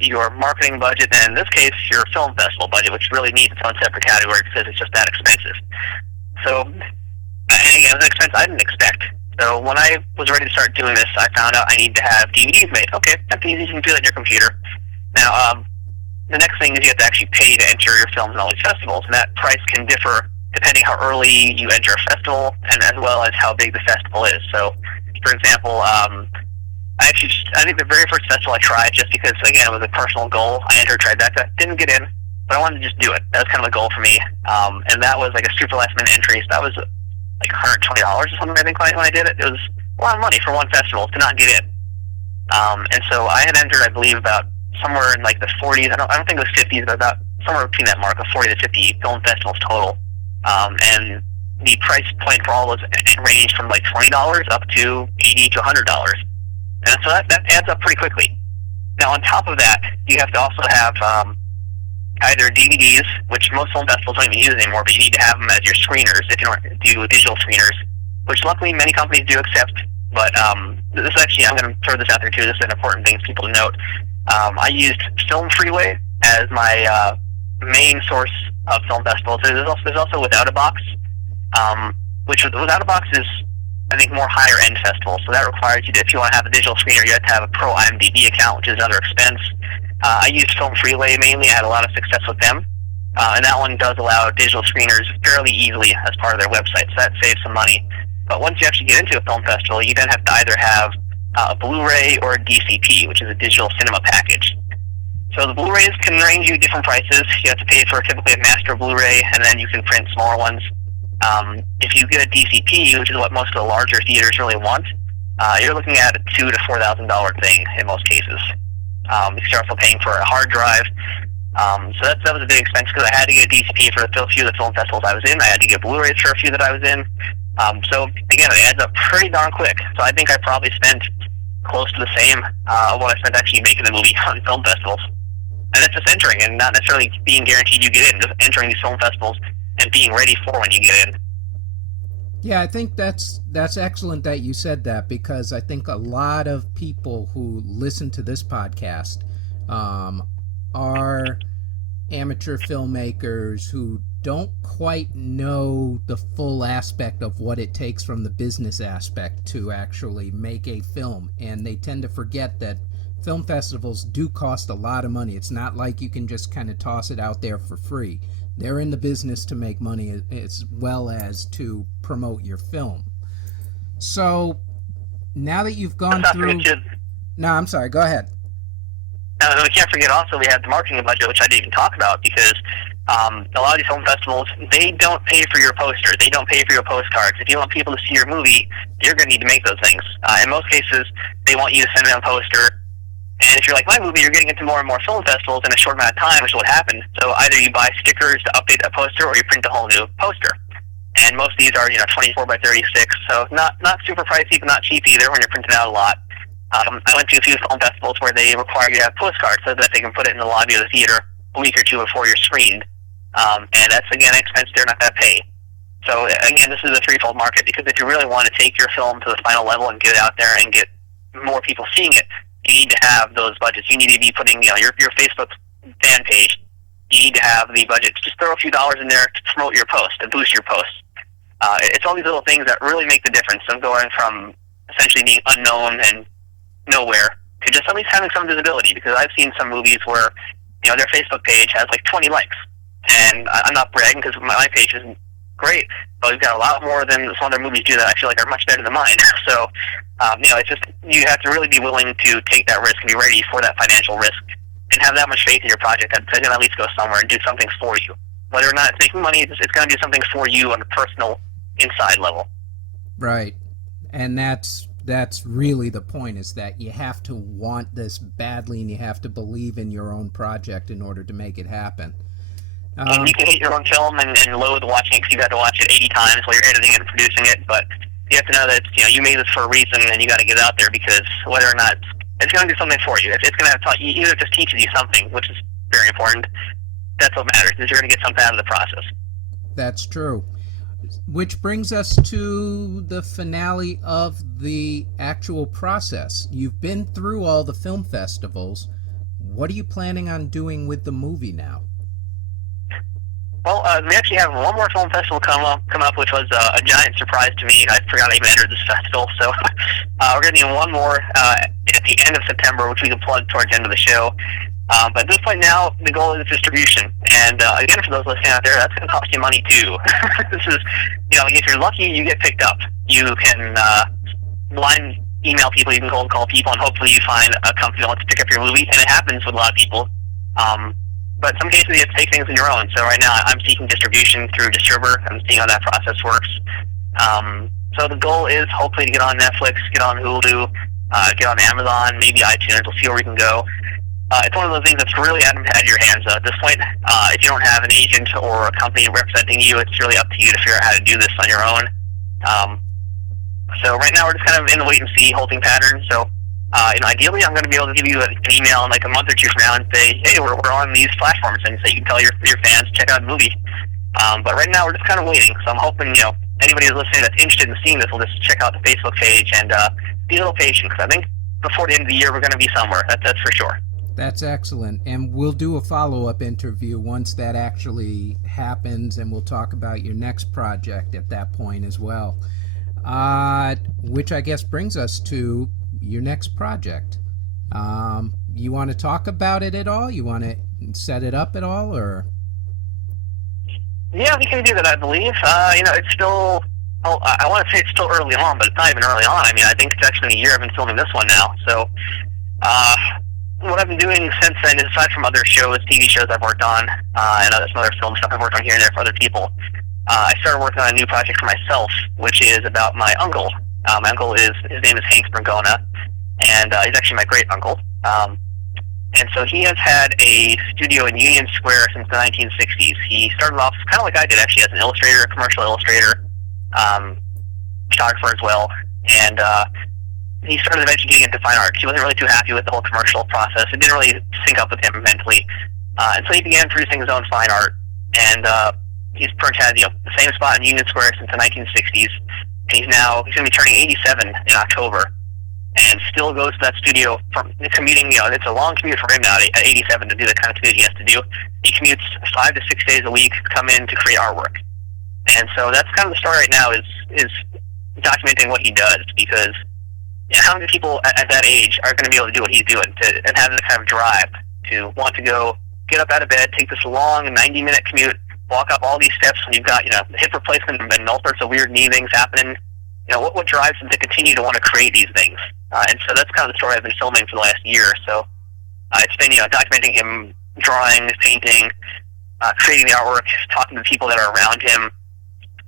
your marketing budget, and in this case, your film festival budget, which really needs its own separate category because it's just that expensive. So, and again, it was an expense I didn't expect. So when I was ready to start doing this, I found out I need to have DVDs made. Okay, that's easy. You can do that on your computer. Now, the next thing is you have to actually pay to enter your films in all these festivals, and that price can differ depending how early you enter a festival and as well as how big the festival is. So, for example, I think the very first festival I tried, just because, again, it was a personal goal, I entered Tribeca, didn't get in, but I wanted to just do it. That was kind of a goal for me. And that was like a super last minute entry, so that was like $120 or something, I think, when I did it. It was a lot of money for one festival to not get in. And so I had entered, I believe, about somewhere in like the 40s. I don't think it was 50s, but about somewhere between that mark of 40 to 50 film festivals total. And the price point for all those ranged from like $20 up to $80 to $100. And so that adds up pretty quickly. Now, on top of that, you have to also have either DVDs, which most film festivals don't even use anymore, but you need to have them as your screeners if you don't do digital screeners, which luckily many companies do accept. But this actually, I'm going to throw this out there too. This is an important thing for people to note. I used Film Freeway as my main source of film festivals. There's also Without a Box, which Without a Box is, I think, more higher-end festivals. So that requires you to, if you want to have a digital screener, you have to have a pro IMDb account, which is another expense. I used Film Freeway mainly. I had a lot of success with them. And that one does allow digital screeners fairly easily as part of their website, so that saves some money. But once you actually get into a film festival, you then have to either have a Blu-ray or a DCP, which is a digital cinema package. So the Blu-rays can range you different prices. You have to pay for typically a master Blu-ray, and then you can print smaller ones. If you get a DCP, which is what most of the larger theaters really want, you're looking at a $2,000 to $4,000 thing in most cases. You're also paying for a hard drive. So that was a big expense because I had to get a DCP for a few of the film festivals I was in. I had to get Blu-rays for a few that I was in. So again, it adds up pretty darn quick. So I think I probably spent close to the same of what I spent actually making the movie on film festivals. And that's just entering and not necessarily being guaranteed you get in, just entering these film festivals and being ready for when you get in. Yeah, I think that's excellent that you said that, because I think a lot of people who listen to this podcast are amateur filmmakers who don't quite know the full aspect of what it takes from the business aspect to actually make a film, and they tend to forget that film festivals do cost a lot of money. It's not like you can just kind of toss it out there for free. They're in the business to make money as well as to promote your film. So now that you've gone through... No, I'm sorry. Go ahead. We can't forget also we have the marketing budget, which I didn't even talk about, because a lot of these film festivals, they don't pay for your posters. They don't pay for your postcards. If you want people to see your movie, you're going to need to make those things. In most cases, they want you to send them a poster. And if you're like my movie, you're getting into more and more film festivals in a short amount of time, which is what happened. So either you buy stickers to update that poster, or you print a whole new poster. And most of these are, 24 by 36, so not super pricey, but not cheap either when you're printing out a lot. I went to a few film festivals where they require you to have postcards so that they can put it in the lobby of the theater a week or two before you're screened. And that's, again, an expense they're not going to pay. So, again, this is a threefold market, because if you really want to take your film to the final level and get it out there and get more people seeing it, you need to have those budgets. You need to be putting, your Facebook fan page, you need to have the budget to just throw a few dollars in there to promote your post, to boost your post. It's all these little things that really make the difference of going from essentially being unknown and nowhere to just at least having some visibility, because I've seen some movies where, their Facebook page has like 20 likes. And I'm not bragging, because my page isn't great, but we've got a lot more than some other movies do that I feel like are much better than mine. So, it's just, you have to really be willing to take that risk and be ready for that financial risk and have that much faith in your project that it's going to at least go somewhere and do something for you. Whether or not it's making money, it's going to do something for you on a personal, inside level. Right. And that's really the point, is that you have to want this badly and you have to believe in your own project in order to make it happen. And you can hate your own film and loathe watching it because you got to watch it 80 times while you're editing it and producing it, but you have to know that you made this for a reason, and you got to get it out there, because whether or not it's going to do something for you, it's going to have taught you, either just teaches you something, which is very important. That's what matters, is you're going to get something out of the process. That's true. Which brings us to the finale of the actual process. You've been through all the film festivals. What are you planning on doing with the movie now? Well, we actually have one more film festival come up, which was a giant surprise to me. I forgot I even entered this festival. So we're going to do one more at the end of September, which we can plug towards the end of the show. But at this point now, the goal is distribution. And again, for those listening out there, that's going to cost you money too. This is, if you're lucky, you get picked up. You can blind email people, you can cold call people, and hopefully you find a company that wants to pick up your movie. And it happens with a lot of people. But in some cases, you have to take things on your own. So right now, I'm seeking distribution through Distributor. I'm seeing how that process works. So the goal is hopefully to get on Netflix, get on Hulu, get on Amazon, maybe iTunes. We'll see where we can go. It's one of those things that's really out of your hands at this point. If you don't have an agent or a company representing you, it's really up to you to figure out how to do this on your own. So right now, we're just kind of in the wait-and-see holding pattern. So ideally, I'm going to be able to give you an email in like a month or two from now and say, hey, we're on these platforms, and so you can tell your fans, check out the movie. But right now, we're just kind of waiting. So I'm hoping, anybody who's listening that's interested in seeing this will just check out the Facebook page and be a little patient, because I think before the end of the year, we're going to be somewhere. That's for sure. That's excellent. And we'll do a follow-up interview once that actually happens, and we'll talk about your next project at that point as well. Which I guess brings us to your next project. You want to talk about it at all? You want to set it up at all, or? Yeah, we can do that, I believe. It's still, I want to say it's still early on, but it's not even early on. I mean, I think it's actually a year I've been filming this one now. So, what I've been doing since then, is aside from other shows, TV shows I've worked on, and some other film stuff I've worked on here and there for other people, I started working on a new project for myself, which is about my uncle. My uncle his name is Hank Bergona, and he's actually my great uncle. And so he has had a studio in Union Square since the 1960s. He started off kind of like I did, actually, as an illustrator, a commercial illustrator, photographer as well. And he started eventually getting into fine art. He wasn't really too happy with the whole commercial process. It didn't really sync up with him mentally. And so he began producing his own fine art. And he's pretty much had the same spot in Union Square since the 1960s. And he's going to be turning 87 in October. And still goes to that studio from commuting, it's a long commute for him now at 87 to do the kind of commute he has to do. He commutes 5 to 6 days a week to come in to create artwork. And so that's kind of the story right now, is documenting what he does, because how many people at that age are going to be able to do what he's doing and have that kind of drive to want to go get up out of bed, take this long 90-minute commute, walk up all these steps when you've got hip replacement and all sorts of weird knee things happening. What drives him to continue to want to create these things? And so that's kind of the story I've been filming for the last year. So it's been, documenting him drawing, painting, creating the artwork, talking to people that are around him.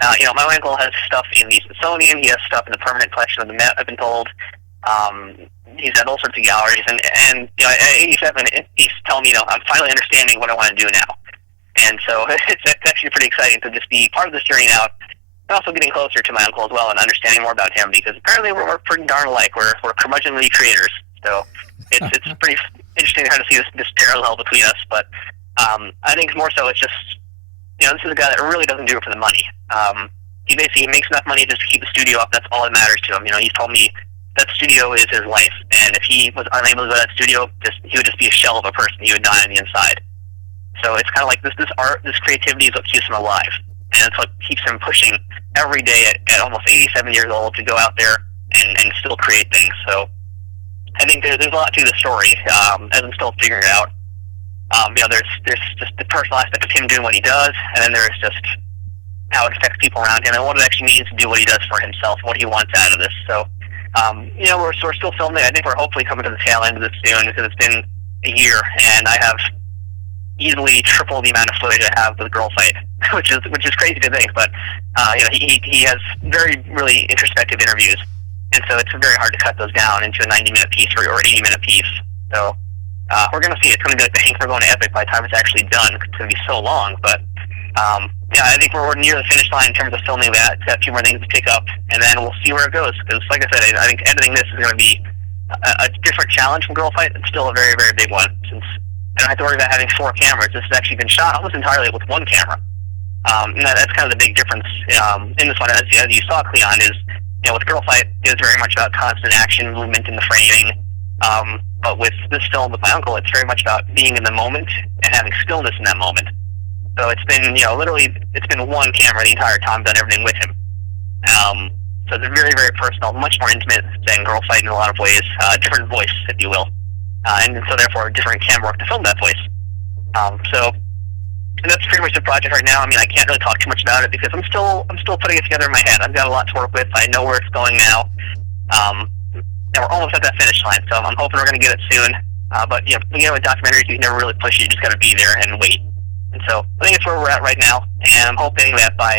My uncle has stuff in the Smithsonian. He has stuff in the permanent collection of the Met, I've been told. He's at all sorts of galleries. And at 87, he's telling me, I'm finally understanding what I want to do now. And so it's actually pretty exciting to just be part of this journey now. and also getting closer to my uncle as well and understanding more about him, because apparently we're pretty darn alike. We're curmudgeonly creators, so it's pretty interesting to kind of see this parallel between us. But I think more so it's just, this is a guy that really doesn't do it for the money. He basically makes enough money just to keep the studio up. That's all that matters to him. He's told me that studio is his life, and if he was unable to go to that studio, he would just be a shell of a person. He would die on the inside. So it's kind of like this art, this creativity is what keeps him alive, and it's what keeps him pushing every day at almost 87 years old to go out there and still create things. So I think there's a lot to the story, as I'm still figuring it out. There's just the personal aspect of him doing what he does, and then there's just how it affects people around him and what it actually means to do what he does for himself, what he wants out of this. So, we're still filming. I think we're hopefully coming to the tail end of this soon, because it's been a year, and I have easily triple the amount of footage I have with Girl Fight, which is crazy to think. But he has very really introspective interviews, and so it's very hard to cut those down into a 90-minute piece or 80-minute piece. So we're going to see. It's going to be like the Hank we're going to Epic by the time it's actually done. It's going to be so long, but I think we're near the finish line in terms of filming that. Got a few more things to pick up, and then we'll see where it goes. Because, like I said, I think editing this is going to be a different challenge from Girl Fight. It's still a very, very big one, since I don't have to worry about having 4 cameras. This has actually been shot almost entirely with 1 camera. And that's kind of the big difference in this one. As you saw, Cleon, is with Girl Fight, it's very much about constant action, movement in the framing. But with this film with my uncle, it's very much about being in the moment and having stillness in that moment. So it's been, literally, it's been 1 camera the entire time, done everything with him. So it's very, very personal, much more intimate than Girl Fight in a lot of ways. Different voice, if you will. And so therefore, different camera work to film that voice. And that's pretty much the project right now. I mean, I can't really talk too much about it because I'm still putting it together in my head. I've got a lot to work with. I know where it's going now. And we're almost at that finish line, so I'm hoping we're going to get it soon. But with documentaries, you never really push it. You just got to be there and wait. And so I think it's where we're at right now, and I'm hoping that by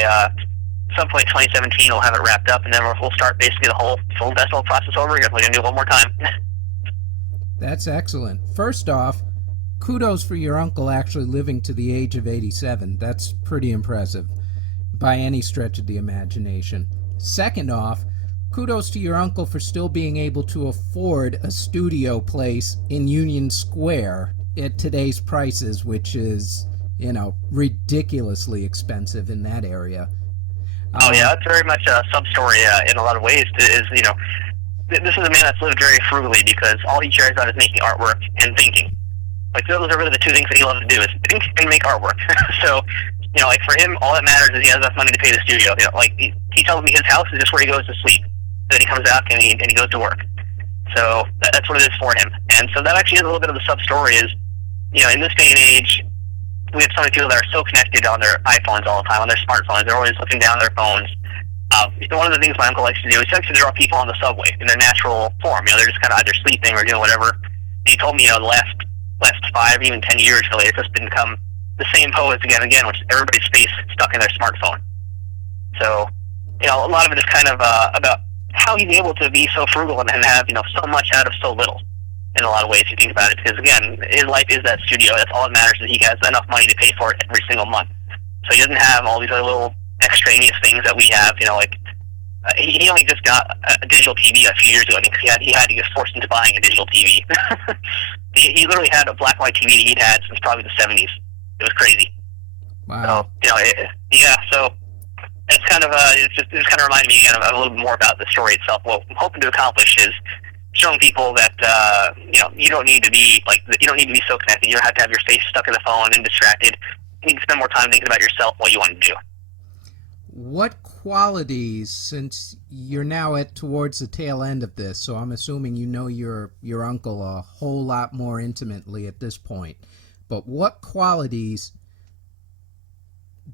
some point 2017 we'll have it wrapped up, and then we'll start basically the whole film festival process over again. We're going to do it one more time. That's excellent. First off, kudos for your uncle actually living to the age of 87. That's pretty impressive by any stretch of the imagination. Second off, kudos to your uncle for still being able to afford a studio place in Union Square at today's prices, which is, ridiculously expensive in that area. Oh yeah, that's very much a sub-story in a lot of ways. This is a man that's lived very frugally, because all he cares about is making artwork and thinking. Like, those are really the 2 things that he loves to do, is think and make artwork. So, like, for him, all that matters is he has enough money to pay the studio. He tells me his house is just where he goes to sleep. Then he comes out and he goes to work. So that's what it is for him. And so that actually is a little bit of the sub-story is, in this day and age, we have so many people that are so connected on their iPhones all the time, on their smartphones. They're always looking down their phones. One of the things my uncle likes to do is he likes to draw people on the subway in their natural form. They're just kind of either sleeping or doing whatever. And he told me, the last 5, even 10 years, really, it's just become the same pose again and again, which is everybody's face stuck in their smartphone. So, a lot of it is kind of about how he's able to be so frugal and have, so much out of so little. In a lot of ways, if you think about it, because again, his life is that studio. That's all that matters, is he has enough money to pay for it every single month. So he doesn't have all these other little extraneous things that we have. He only just got a digital TV a few years ago. I think he had to get forced into buying a digital TV. he literally had a black and white TV that he'd had since probably the 70s. It was crazy. Wow. So So it's kind of it just kind of reminded me again of a little bit more about the story itself. What I'm hoping to accomplish is showing people that you don't need to be so connected. You don't have to have your face stuck in the phone and distracted. You need to spend more time thinking about yourself, what you want to do. What qualities, since you're now towards the tail end of this, so I'm assuming you know your uncle a whole lot more intimately at this point, but what qualities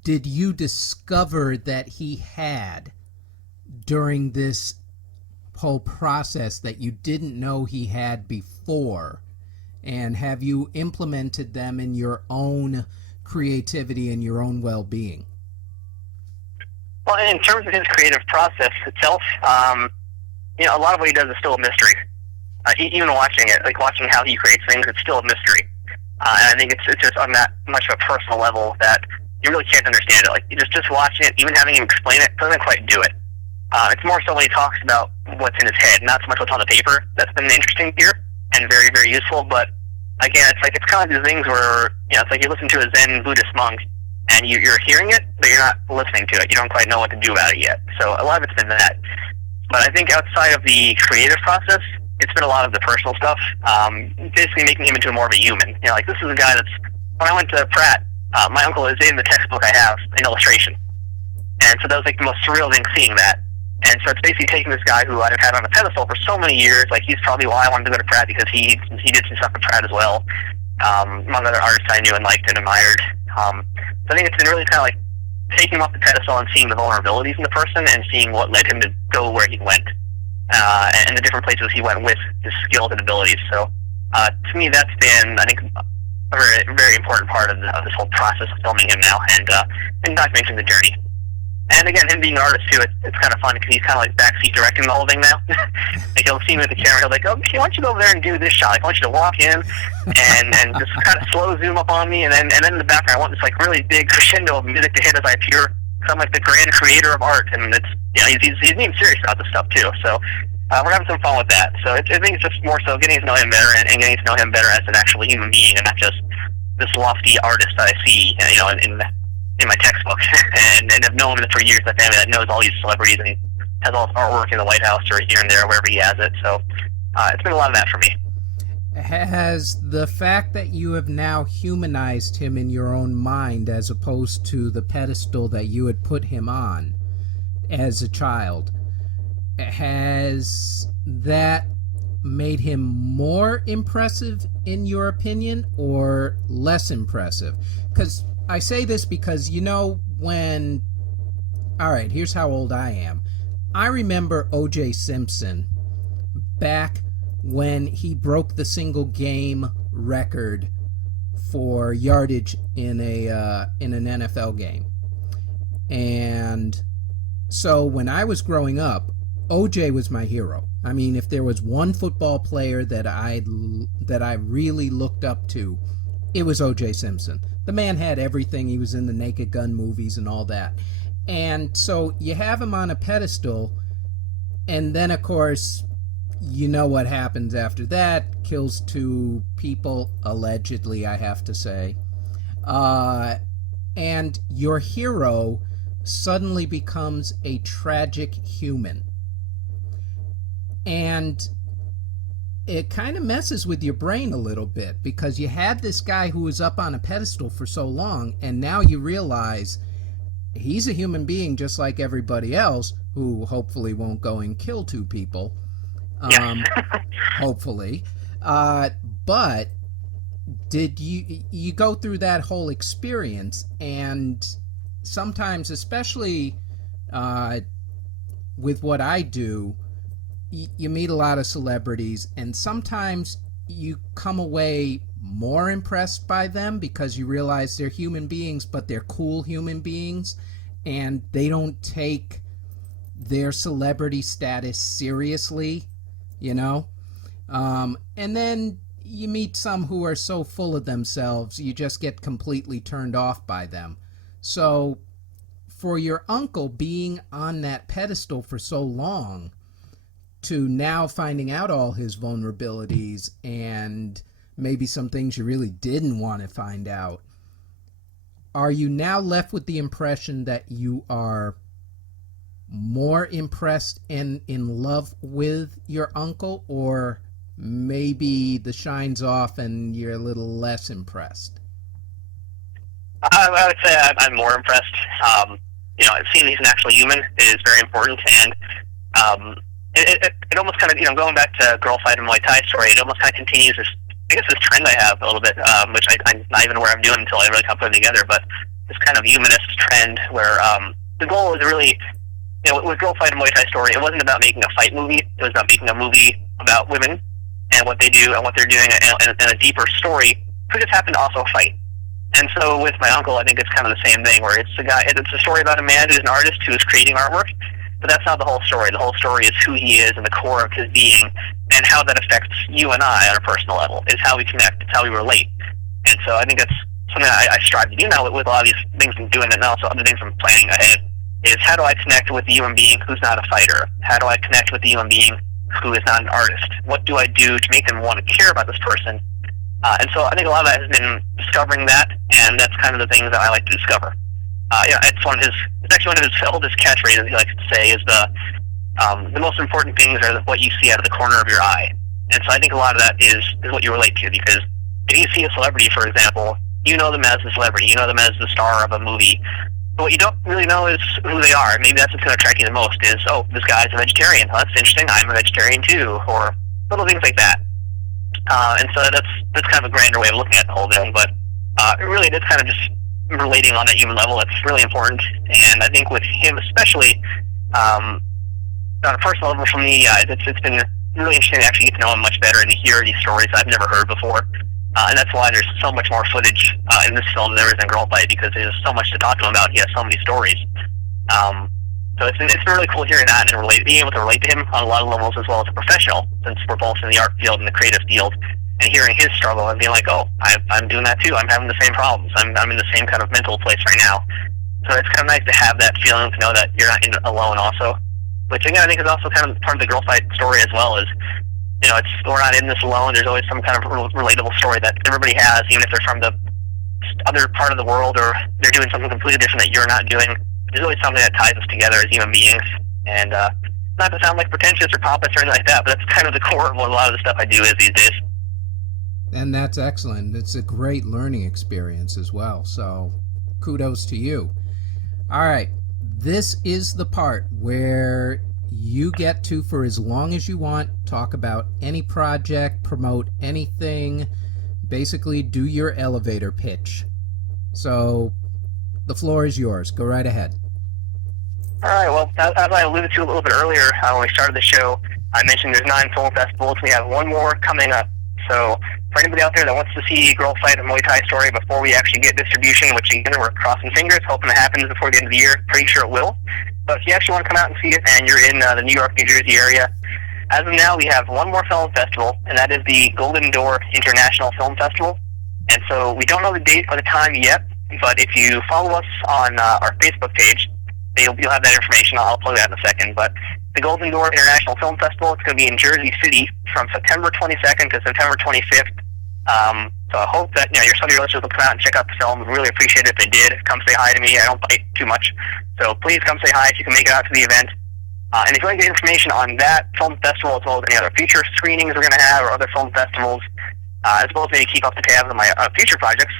did you discover that he had during this whole process that you didn't know he had before, and have you implemented them in your own creativity and your own well-being? Well, in terms of his creative process itself, a lot of what he does is still a mystery. Even watching it, like watching how he creates things, it's still a mystery. And I think it's just on that much of a personal level that you really can't understand it. Like, just watching it, even having him explain it, doesn't quite do it. It's more so when he talks about what's in his head, not so much what's on the paper. That's been interesting here and very, very useful. But again, it's kind of like these things where, it's like you listen to a Zen Buddhist monk and you're hearing it, but you're not listening to it. You don't quite know what to do about it yet. So a lot of it's been that. But I think outside of the creative process, it's been a lot of the personal stuff. Basically making him into more of a human. Like, this is a guy that's, when I went to Pratt, my uncle is in the textbook I have in illustration. And so that was like the most surreal thing, seeing that. And so it's basically taking this guy who I've had on a pedestal for so many years. Like, he's probably why I wanted to go to Pratt, because he did some stuff at Pratt as well. Among other artists I knew and liked and admired. So I think it's been really kind of like taking him off the pedestal and seeing the vulnerabilities in the person and seeing what led him to go where he went. And the different places he went with his skills and abilities. So to me, that's been, I think, a very, very important part of this whole process of filming him now, and documenting the journey. And again, him being an artist too, it's kind of fun because he's kind of like backseat directing the whole thing now. Like, he'll see me with the camera, he'll be like, okay, why don't you go over there and do this shot? Like, I want you to walk in and just kind of slow zoom up on me, and then in the background, I want this like really big crescendo of music to hit as I appear. So I'm like the grand creator of art, and it's, he's being serious about this stuff too. So we're having some fun with that. So I think it's just more so getting to know him better and getting to know him better as an actual human being, and not just this lofty artist that I see, in my textbook, and I've known him for years. The family that knows all these celebrities, and he has all his artwork in the White House or here and there, wherever he has it. So it's been a lot of that for me. Has the fact that you have now humanized him in your own mind, as opposed to the pedestal that you had put him on as a child, has that made him more impressive in your opinion, or less impressive? Because I say this because, when... All right, here's how old I am. I remember O.J. Simpson back when he broke the single game record for yardage in an NFL game. And so when I was growing up, O.J. was my hero. I mean, if there was one football player that I really looked up to, it was O.J. Simpson. The man had everything. He was in the Naked Gun movies and all that. And so you have him on a pedestal, and then, of course, you know what happens after that. Kills 2 people, allegedly, I have to say. And your hero suddenly becomes a tragic human. And it kind of messes with your brain a little bit, because you had this guy who was up on a pedestal for so long, and now you realize he's a human being just like everybody else, who hopefully won't go and kill 2 people. Hopefully. But did you go through that whole experience? And sometimes, especially with what I do, you meet a lot of celebrities, and sometimes you come away more impressed by them because you realize they're human beings, but they're cool human beings, and they don't take their celebrity status seriously, and then you meet some who are so full of themselves, you just get completely turned off by them. So for your uncle being on that pedestal for so long, to now finding out all his vulnerabilities and maybe some things you really didn't want to find out, are you now left with the impression that you are more impressed and in love with your uncle, or maybe the shine's off and you're a little less impressed? I would say I'm more impressed. Seeing he's an actual human is very important, and it almost kind of, going back to Girl Fight and Muay Thai Story, it almost kind of continues this trend I have a little bit, which I'm not even aware I'm doing until I really kind of put it together, but this kind of humanist trend where the goal is really, with Girl Fight and Muay Thai Story, it wasn't about making a fight movie, it was about making a movie about women and what they do and what they're doing, and a deeper story, who just happened to also fight. And so with my uncle, I think it's kind of the same thing, where it's a story about a man who's an artist who is creating artwork, but that's not the whole story. The whole story is who he is and the core of his being, and how that affects you and I on a personal level, is how we connect, it's how we relate. And so I think that's something I strive to do now with a lot of these things I'm doing, and also other things I'm planning ahead, is how do I connect with the human being who's not a fighter? How do I connect with the human being who is not an artist? What do I do to make them want to care about this person? And so I think a lot of that has been discovering that, and that's kind of the things that I like to discover. It's actually one of his oldest catchphrases he likes to say is the most important things are what you see out of the corner of your eye. And so I think a lot of that is what you relate to, because if you see a celebrity, for example, you know them as a celebrity, you know them as the star of a movie, but what you don't really know is who they are. Maybe that's what's going to attract you the most is, oh, this guy's a vegetarian. Well, that's interesting. I'm a vegetarian too, or little things like that. And so that's kind of a grander way of looking at the whole thing, but it really is kind of just relating on that human level. It's really important, and I think with him especially, on a personal level for me, it's been really interesting to actually get to know him much better and to hear these stories I've never heard before. And that's why there's so much more footage in this film than there is in Girl Fight, because there's so much to talk to him about. He has so many stories. So it's been really cool hearing that and being able to relate to him on a lot of levels as well as a professional, since we're both in the art field and the creative field, and hearing his struggle and being like, oh, I'm doing that too. I'm having the same problems. I'm in the same kind of mental place right now. So it's kind of nice to have that feeling, to know that you're not alone also. Which, again, I think is also kind of part of the Girl Fight story as well, is, we're not in this alone. There's always some kind of relatable story that everybody has, even if they're from the other part of the world or they're doing something completely different that you're not doing. There's always something that ties us together as human beings. And not to sound like pretentious or pompous or anything like that, but that's kind of the core of what a lot of the stuff I do is these days. And that's excellent. It's a great learning experience as well. So kudos to you. All right. This is the part where you get to, for as long as you want, talk about any project, promote anything, basically do your elevator pitch. So the floor is yours. Go right ahead. All right. Well, as I alluded to a little bit earlier when we started the show, I mentioned there's 9 film festivals. We have one more coming up. So for anybody out there that wants to see Girl Fight and Muay Thai Story before we actually get distribution, which again, we're crossing fingers, hoping it happens before the end of the year. Pretty sure it will. But if you actually want to come out and see it, and you're in the New York, New Jersey area, as of now, we have one more film festival, and that is the Golden Door International Film Festival. And so we don't know the date or the time yet, but if you follow us on our Facebook page, you'll have that information. I'll plug that in a second. But the Golden Door International Film Festival, it's going to be in Jersey City from September 22nd to September 25th. So I hope that some of your listeners will come out and check out the film. We'd really appreciate it if they did. Come say hi to me. I don't bite too much. So please come say hi if you can make it out to the event. And if you want to get information on that film festival, as well as any other future screenings we're going to have or other film festivals, as well as maybe keep up to tabs on my future projects,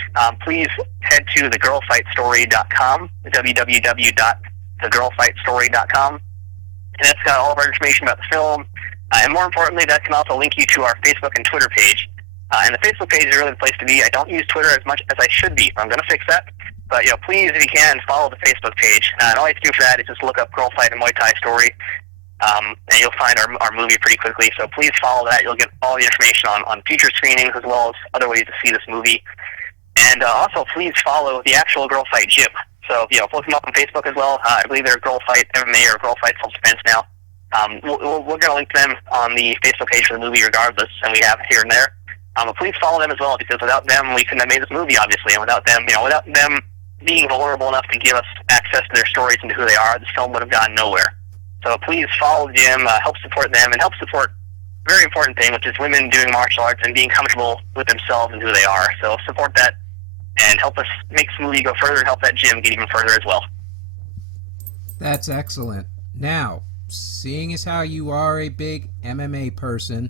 please head to thegirlfightstory.com, www.thegirlfightstory.com. And that's got all of our information about the film. And more importantly, that can also link you to our Facebook and Twitter page. And the Facebook page is really the place to be. I don't use Twitter as much as I should be. I'm going to fix that. But, please, if you can, follow the Facebook page. And all you have to do for that is just look up Girl Fight and Muay Thai Story. And you'll find our movie pretty quickly. So please follow that. You'll get all the information on future screenings as well as other ways to see this movie. And also, please follow the actual Girl Fight gym. So, look them up on Facebook as well. I believe they're Girl Fight MMA or Girl Fight Self-Defense now. We're going to link them on the Facebook page for the movie regardless, and we have it here and there. But please follow them as well, because without them, we couldn't have made this movie, obviously. And without them, without them being vulnerable enough to give us access to their stories and to who they are, this film would have gone nowhere. So please follow the gym, help support them, and help support a very important thing, which is women doing martial arts and being comfortable with themselves and who they are. So support that and help us make this movie go further and help that gym get even further as well. That's excellent. Now, seeing as how you are a big MMA person,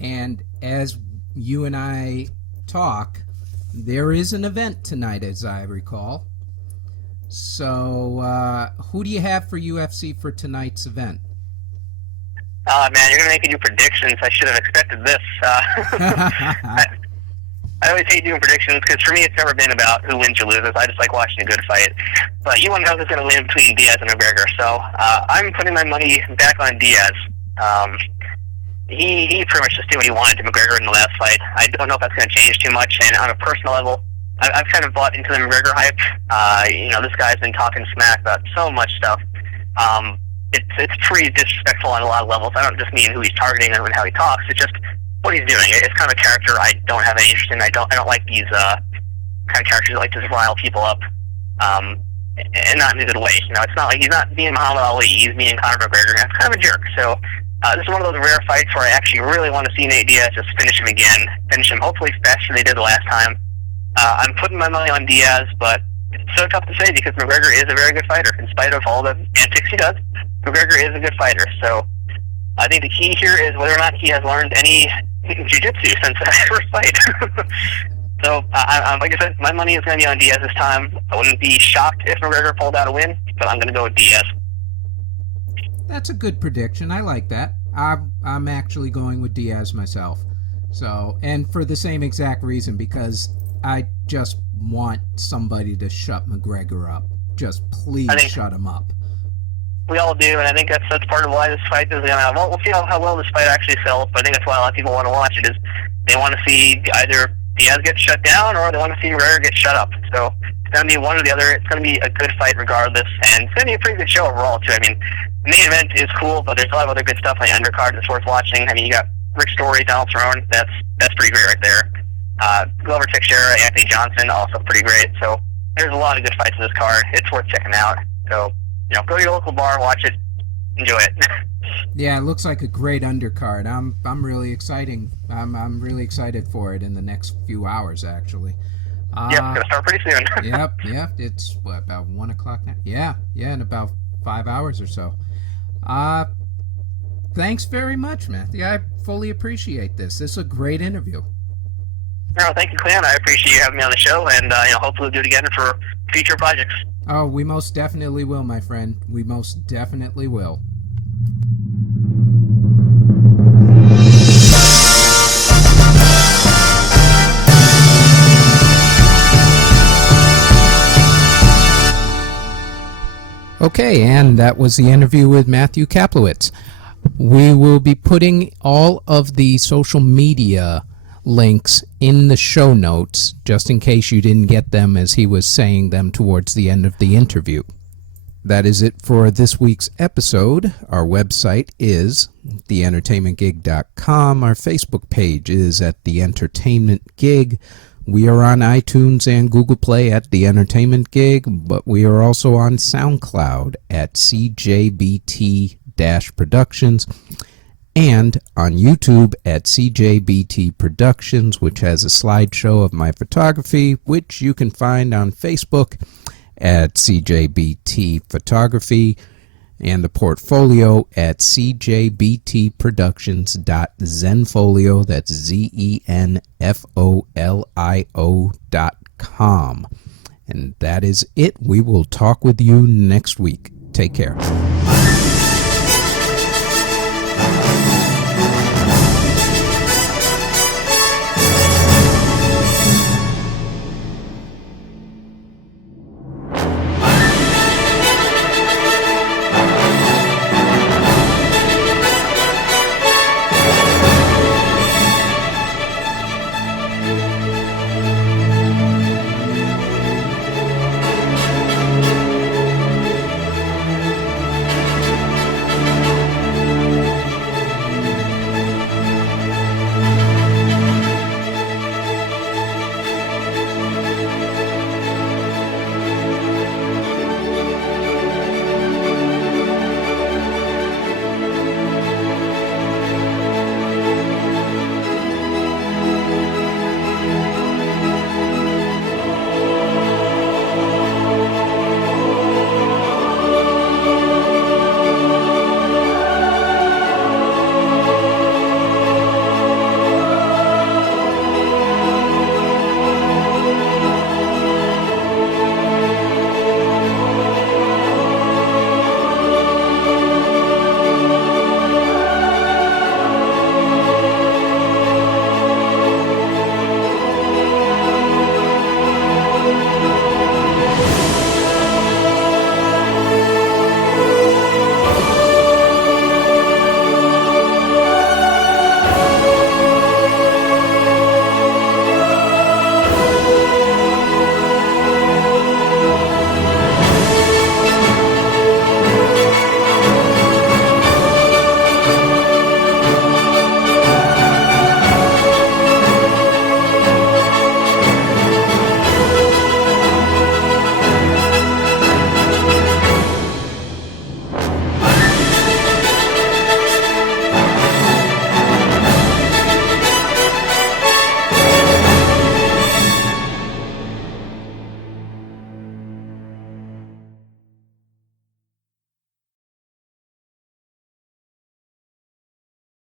and as you and I talk, there is an event tonight, as I recall. So, who do you have for UFC for tonight's event? Man, you're going to make me do predictions. I should have expected this. I always hate doing predictions because for me it's never been about who wins or loses. I just like watching a good fight. But you want to know who's going to win between Diaz and McGregor. So I'm putting my money back on Diaz. He pretty much just did what he wanted to McGregor in the last fight. I don't know if that's going to change too much. And on a personal level, I've kind of bought into the McGregor hype. This guy's been talking smack about so much stuff. It's pretty disrespectful on a lot of levels. I don't just mean who he's targeting and how he talks. It's just what he's doing. It's kind of a character I don't have any interest in. I don't like these kind of characters that like to rile people up, and not in a good way. It's not like he's not being Muhammad Ali, he's being Conor McGregor. That's kind of a jerk. So this is one of those rare fights where I actually really want to see Nate Diaz just finish him again, finish him hopefully faster than they did the last time. I'm putting my money on Diaz, but it's so tough to say because McGregor is a very good fighter. In spite of all the antics he does, McGregor is a good fighter. So I think the key here is whether or not he has learned any jiu-jitsu since that first fight. So, like I said, my money is going to be on Diaz this time. I wouldn't be shocked if McGregor pulled out a win, but I'm going to go with Diaz. That's a good prediction. I like that. I'm actually going with Diaz myself. So, and for the same exact reason, because I just want somebody to shut McGregor up. Just please shut him up. We all do, and I think that's part of why this fight is going to. Well, we'll see how well this fight actually sells. But I think that's why a lot of people want to watch it. Is they want to see either Diaz get shut down or they want to see McGregor get shut up. So it's going to be one or the other. It's going to be a good fight regardless, and it's going to be a pretty good show overall too. I mean, the main event is cool, but there's a lot of other good stuff on the undercard that's worth watching. I mean, you got Rick Story, Donald Cerrone. That's pretty great right there. Glover Teixeira, Anthony Johnson, also pretty great. So there's a lot of good fights in this card. It's worth checking out. So go to your local bar, watch it, enjoy it. Yeah, it looks like a great undercard. I'm really exciting. I'm really excited for it in the next few hours, actually. Yep, it's gonna start pretty soon. Yep. It's about 1 o'clock now. Yeah, in about 5 hours or so. Thanks very much, Matthew. I fully appreciate this. This is a great interview. No, thank you, Clan. I appreciate you having me on the show, and hopefully we'll do it again for future projects. Oh, we most definitely will, my friend. We most definitely will. Okay, and that was the interview with Matthew Kaplowitz. We will be putting all of the social media links in the show notes, just in case you didn't get them as he was saying them towards the end of the interview. That is it for this week's episode. Our website is theentertainmentgig.com. Our Facebook page is at The Entertainment Gig. We are on iTunes and Google Play at The Entertainment Gig, but we are also on SoundCloud at CJBT-Productions and on YouTube at CJBT Productions, which has a slideshow of my photography, which you can find on Facebook at CJBT Photography, and the portfolio at cjbtproductions.zenfolio, that's ZENFOLIO.com. And that is it. We will talk with you next week. Take care.